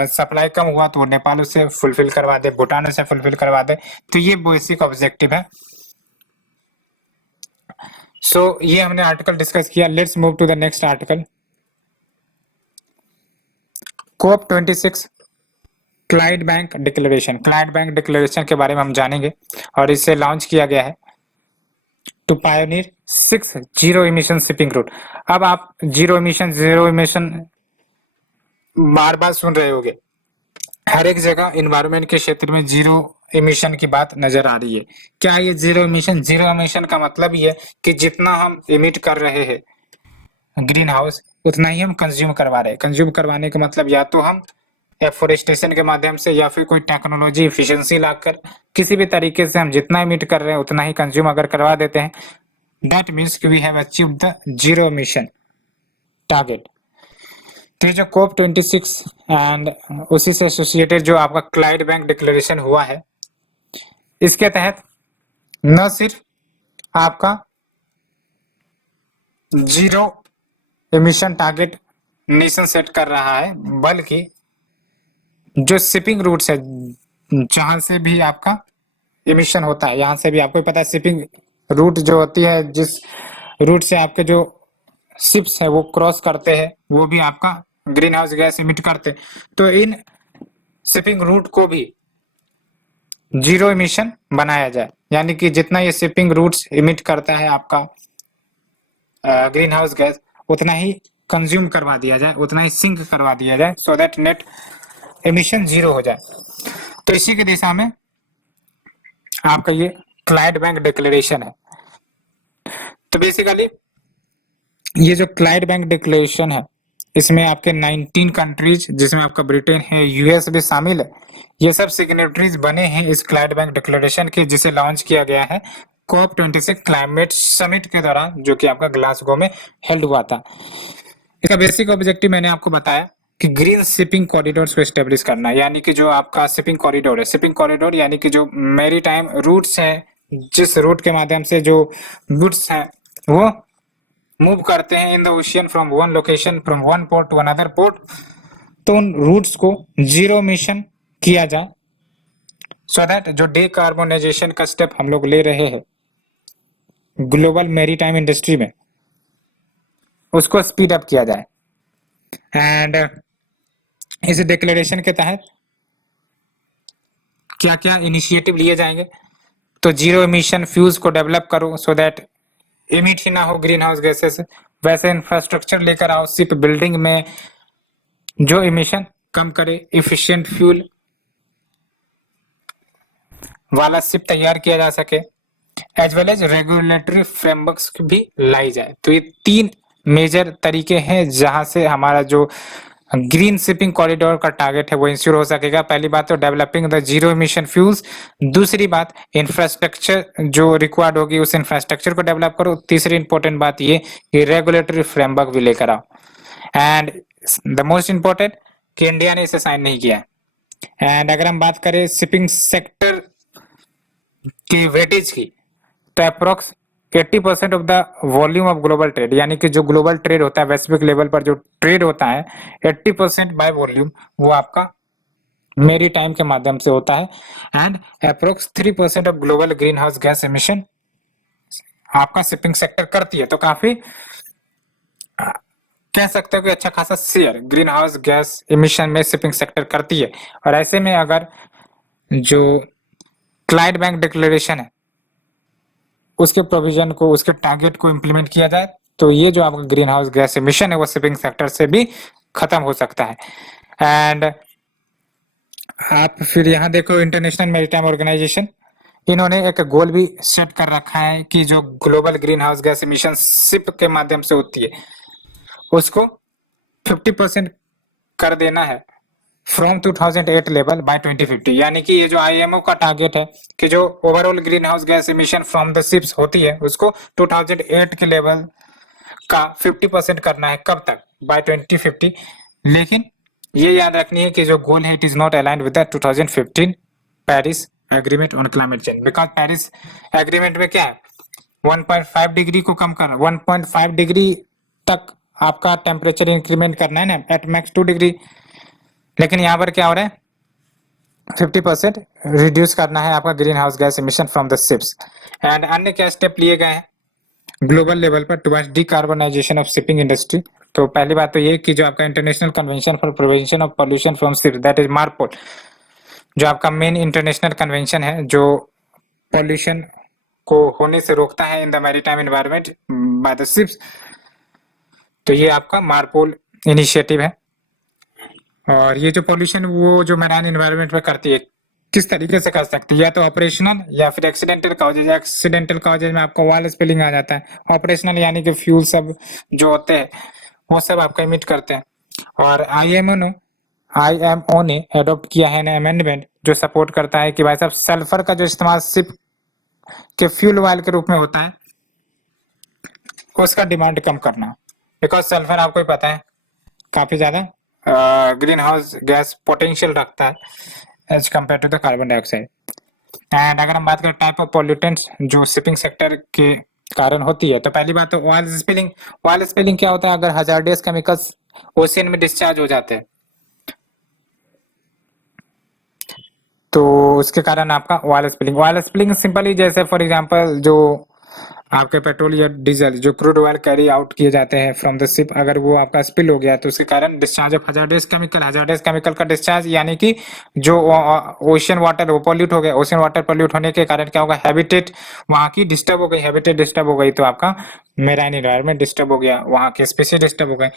सप्लाई कम हुआ तो नेपाल उसे फुलफिल करवा दे, भूटान उसे फुलफिल करवा दे। तो ये बेसिक ऑब्जेक्टिव है। सो ये हमने आर्टिकल डिस्कस किया। Let's move to the next article. COP26 Clydebank declaration. Clydebank declaration के बारे में हम जानेंगे और इसे लॉन्च किया गया है to pioneer 6 zero emission shipping route. अब आप जीरो इमिशन बार बार सुन रहे होंगे, हर एक जगह इन्वायरमेंट के क्षेत्र में जीरो इमिशन की बात नजर आ रही है। क्या ये जीरो इमिशन का मतलब ये है कि जितना हम इमिट कर रहे हैं ग्रीन हाउस, उतना ही हम कंज्यूम करवा रहे हैं। कंज्यूम करवाने का मतलब या तो हम एफोरेस्टेशन के माध्यम से या फिर कोई टेक्नोलॉजी इफिशिएंसी लाकर किसी भी तरीके से हम जितना इमिट कर रहे हैं उतना ही कंज्यूम अगर करवा देते हैं, that means we have achieved the zero emission target. तो जो COP26 एंड उसी से एसोसिएटेड जो आपका क्लाइड बैंक डिक्लेरेशन हुआ है, इसके तहत न सिर्फ आपका zero emission target nation set कर रहा है, बल्कि जो शिपिंग रूट्स है जहां से भी आपका इमिशन होता है, यहां से भी आपको पता है शिपिंग रूट जो होती है, जिस रूट से आपके जो शिप्स है वो क्रॉस करते हैं, वो भी आपका ग्रीन हाउस गैस इमिट करते। तो इन शिपिंग रूट को भी जीरो इमिशन बनाया जाए, यानी कि जितना ये शिपिंग रूट्स इमिट करता है आपका ग्रीन हाउस गैस, उतना ही कंज्यूम करवा दिया जाए, उतना ही सिंक करवा दिया जाए, so that net emission zero हो जाए। तो इसी की दिशा में आपका ये क्लाइड बैंक डिक्लेरेशन है। तो बेसिकली ये जो क्लाइड बैंक डिक्लेरेशन है, इसमें आपके 19 कंट्रीज, जिसमें आपका ब्रिटेन है, यूएस भी शामिल है, ये सब सिग्नेटरीज बने हैं इस क्लाइड बैंक डिक्लेरेशन के, जिसे लॉन्च किया गया है COP26 क्लाइमेट समिट के दौरान, जो कि आपका ग्लासगो में हेल्ड हुआ था। इसका बेसिक ऑब्जेक्टिव मैंने आपको बताया कि ग्रीन शिपिंग कॉरिडोर्स को एस्टेब्लिश करना, यानी कि जो आपका शिपिंग कॉरिडोर है, शिपिंग कॉरिडोर यानी कि जो मैरीटाइम रूट्स है, जिस रूट के माध्यम से जो गुड्स हैं वो मूव करते हैं in the ocean from one location, from one port to another port, तो उन रूट्स को जीरो इमिशन किया जाए, सो दैट जो डिकार्बोनाइजेशन का स्टेप हम लोग ले रहे हैं ग्लोबल मैरीटाइम इंडस्ट्री में, उसको स्पीड अप किया जाए। एंड इस डिक्लेरेशन के तहत क्या क्या इनिशिएटिव लिए जाएंगे? तो जीरो इमिशन फ्यूल्स को डेवलप करो सो दैट इमिट ही ना हो ग्रीन हाउस गैसेस। वैसे इंफ्रास्ट्रक्चर लेकर आओ शिप बिल्डिंग में जो इमिशन कम करे, इफिशिएंट फ्यूल वाला शिप तैयार किया जा सके, as well as regulatory frameworks भी लाई जाए। तो ये 3 मेजर तरीके हैं जहां से हमारा जो ग्रीन शिपिंग कॉरिडोर का टारगेट है वो इंश्योर हो सकेगा। पहली बात तो developing the zero emission fuels, दूसरी बात इंफ्रास्ट्रक्चर जो रिक्वायर्ड होगी उस इंफ्रास्ट्रक्चर को डेवलप करो, तीसरी इंपॉर्टेंट बात ये कि रेगुलेटरी फ्रेमवर्क भी लेकर आओ, एंड द मोस्ट इंपॉर्टेंट कि इंडिया ने इसे साइन नहीं किया। एंड अगर हम बात करें शिपिंग सेक्टर की वेटेज की, तो approx 80% of the volume of global trade, यानी कि जो ग्लोबल ट्रेड होता है वैश्विक लेवल पर जो ट्रेड होता है 80% बाय वॉल्यूम वो आपका मेरी टाइम के माध्यम से होता है। And approx 3% of global green house gas emission आपका शिपिंग सेक्टर करती है। तो काफी कह सकते हो कि अच्छा खासा share green house gas emission में शिपिंग सेक्टर करती है। और ऐसे में अगर जो क्लाइड बैंक डिक्लेरेशन है उसके प्रोविजन को, उसके टारगेट को इम्प्लीमेंट किया जाए तो ये जो आपका ग्रीन हाउस गैस एमिशन है वो शिपिंग सेक्टर से भी खत्म हो सकता है। एंड आप फिर यहाँ देखो इंटरनेशनल मैरीटाइम ऑर्गेनाइजेशन, इन्होंने एक गोल भी सेट कर रखा है कि जो global green house gas emission ship के माध्यम से होती है उसको 50% कर देना है फ्रॉम 2008 लेवल बाय 2050। यानी कि ये जो आईएमओ का टारगेट है कि जो overall green house gas emission from the ships होती है उसको 2008 के लेवल का 50% करना है। कब तक? बाय 2050। लेकिन ये याद रखनी है कि जो गोल है it is not aligned with the 2015 Paris agreement on climate change, because Paris agreement में क्या है 1.5 डिग्री को कम करना, 1.5 डिग्री तक आपका टेम्परेचर इंक्रीमेंट करना है ना, एट मैक्स 2 डिग्री। लेकिन यहाँ पर क्या हो रहा है 50% रिड्यूस करना है आपका green house gas emission from the ships. And अन्य क्या स्टेप लिए गए हैं ग्लोबल लेवल पर towards decarbonisation of shipping industry? तो पहली बात तो ये कि जो आपका international convention for prevention of pollution from ship, that is MARPOL, जो आपका मेन इंटरनेशनल कन्वेंशन है जो पॉल्यूशन को होने से रोकता है in the maritime environment by the ships, तो ये आपका मार्पोल इनिशिएटिव है। और ये जो पॉल्यूशन वो जो मैराइन एनवायरनमेंट में करती है किस तरीके से कर सकती है, या तो ऑपरेशनल या फिर एक्सीडेंटल कॉजेज। एक्सीडेंटल कॉजेज में आपको ऑयल स्पिलिंग आ जाता है, ऑपरेशनल यानी कि फ्यूल सब जो होते हैं वो सब आपका इमिट करते हैं। और आईएमओ ने एडॉप्ट किया है ना अमेंडमेंट जो सपोर्ट करता है कि भाई साहब सल्फर का जो इस्तेमाल शिप के फ्यूल ऑयल के रूप में होता है उसका डिमांड कम करना, बिकॉज सल्फर आपको ही पता है काफी ज्यादा ग्रीन हाउस गैस पोटेंशियल रखता है as compare to the carbon dioxide. And अगर हम बात करें टाइप ऑफ पॉल्यूटेंट्स जो शिपिंग सेक्टर के कारण होती है, तो पहली बात तो ऑयल स्पिलिंग। ऑयल स्पिलिंग क्या होता है अगर हजार्डियस केमिकल्स ओशियन में डिस्चार्ज हो जाते हैं तो उसके कारण आपका oil spilling. Oil spilling simply जैसे फॉर एग्जांपल जो आपके पेट्रोल या डीजल जो क्रूड ऑयल कैरी आउट किए जाते हैं फ्रॉम द शिप, अगर वो आपका स्पिल हो गया तो उसके कारण डिस्चार्ज ऑफ हजार्डियस केमिकल का डिस्चार्ज, यानी कि जो ओशियन वाटर वो पॉल्यूट हो गया। ओशियन वाटर पॉल्यूट होने के कारण क्या होगा हैबिटेट वहां की डिस्टर्ब हो गई, हैबिटेट डिस्टर्ब हो गई तो आपका मेराइन एनवायरनमेंट डिस्टर्ब हो गया, वहां के स्पीसीज डिस्टर्ब हो गए।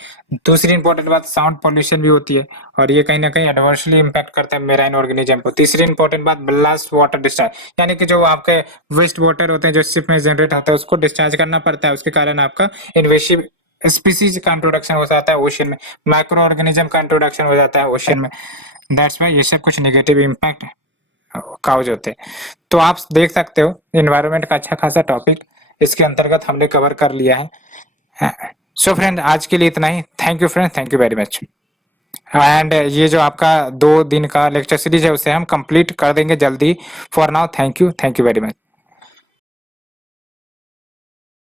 दूसरी इंपॉर्टेंट बात साउंड पॉल्यूशन भी होती है और ये कहीं ना कहीं एडवर्सली इंपैक्ट करता है मेराइन ऑर्गेनिज्म को। तीसरी इंपॉर्टेंट बात ब्लास्ट वाटर डिस्चार्ज, यानी कि जो आपके वेस्ट वाटर होते हैं जो शिप में जनरेट होता है उसको डिस्चार्ज करना पड़ता है, उसके कारण आपका इन्वेसिव स्पीसीज का इंट्रोडक्शन हो जाता है ओशियन में, माइक्रो ऑर्गेनिज्म का इंट्रोडक्शन हो जाता है ओशियन में। दैट्स वाई ये सब कुछ नेगेटिव इम्पैक्ट काउज होते हैं। तो आप देख सकते हो एनवायरनमेंट का अच्छा खासा टॉपिक इसके अंतर्गत हमने कवर कर लिया है। सो फ्रेंड आज के लिए इतना ही। Thank you friend, thank you very much. And ये जो आपका 2 दिन का लेक्चर सीरीज है उसे हम कंप्लीट कर देंगे जल्दी। For now thank you very much.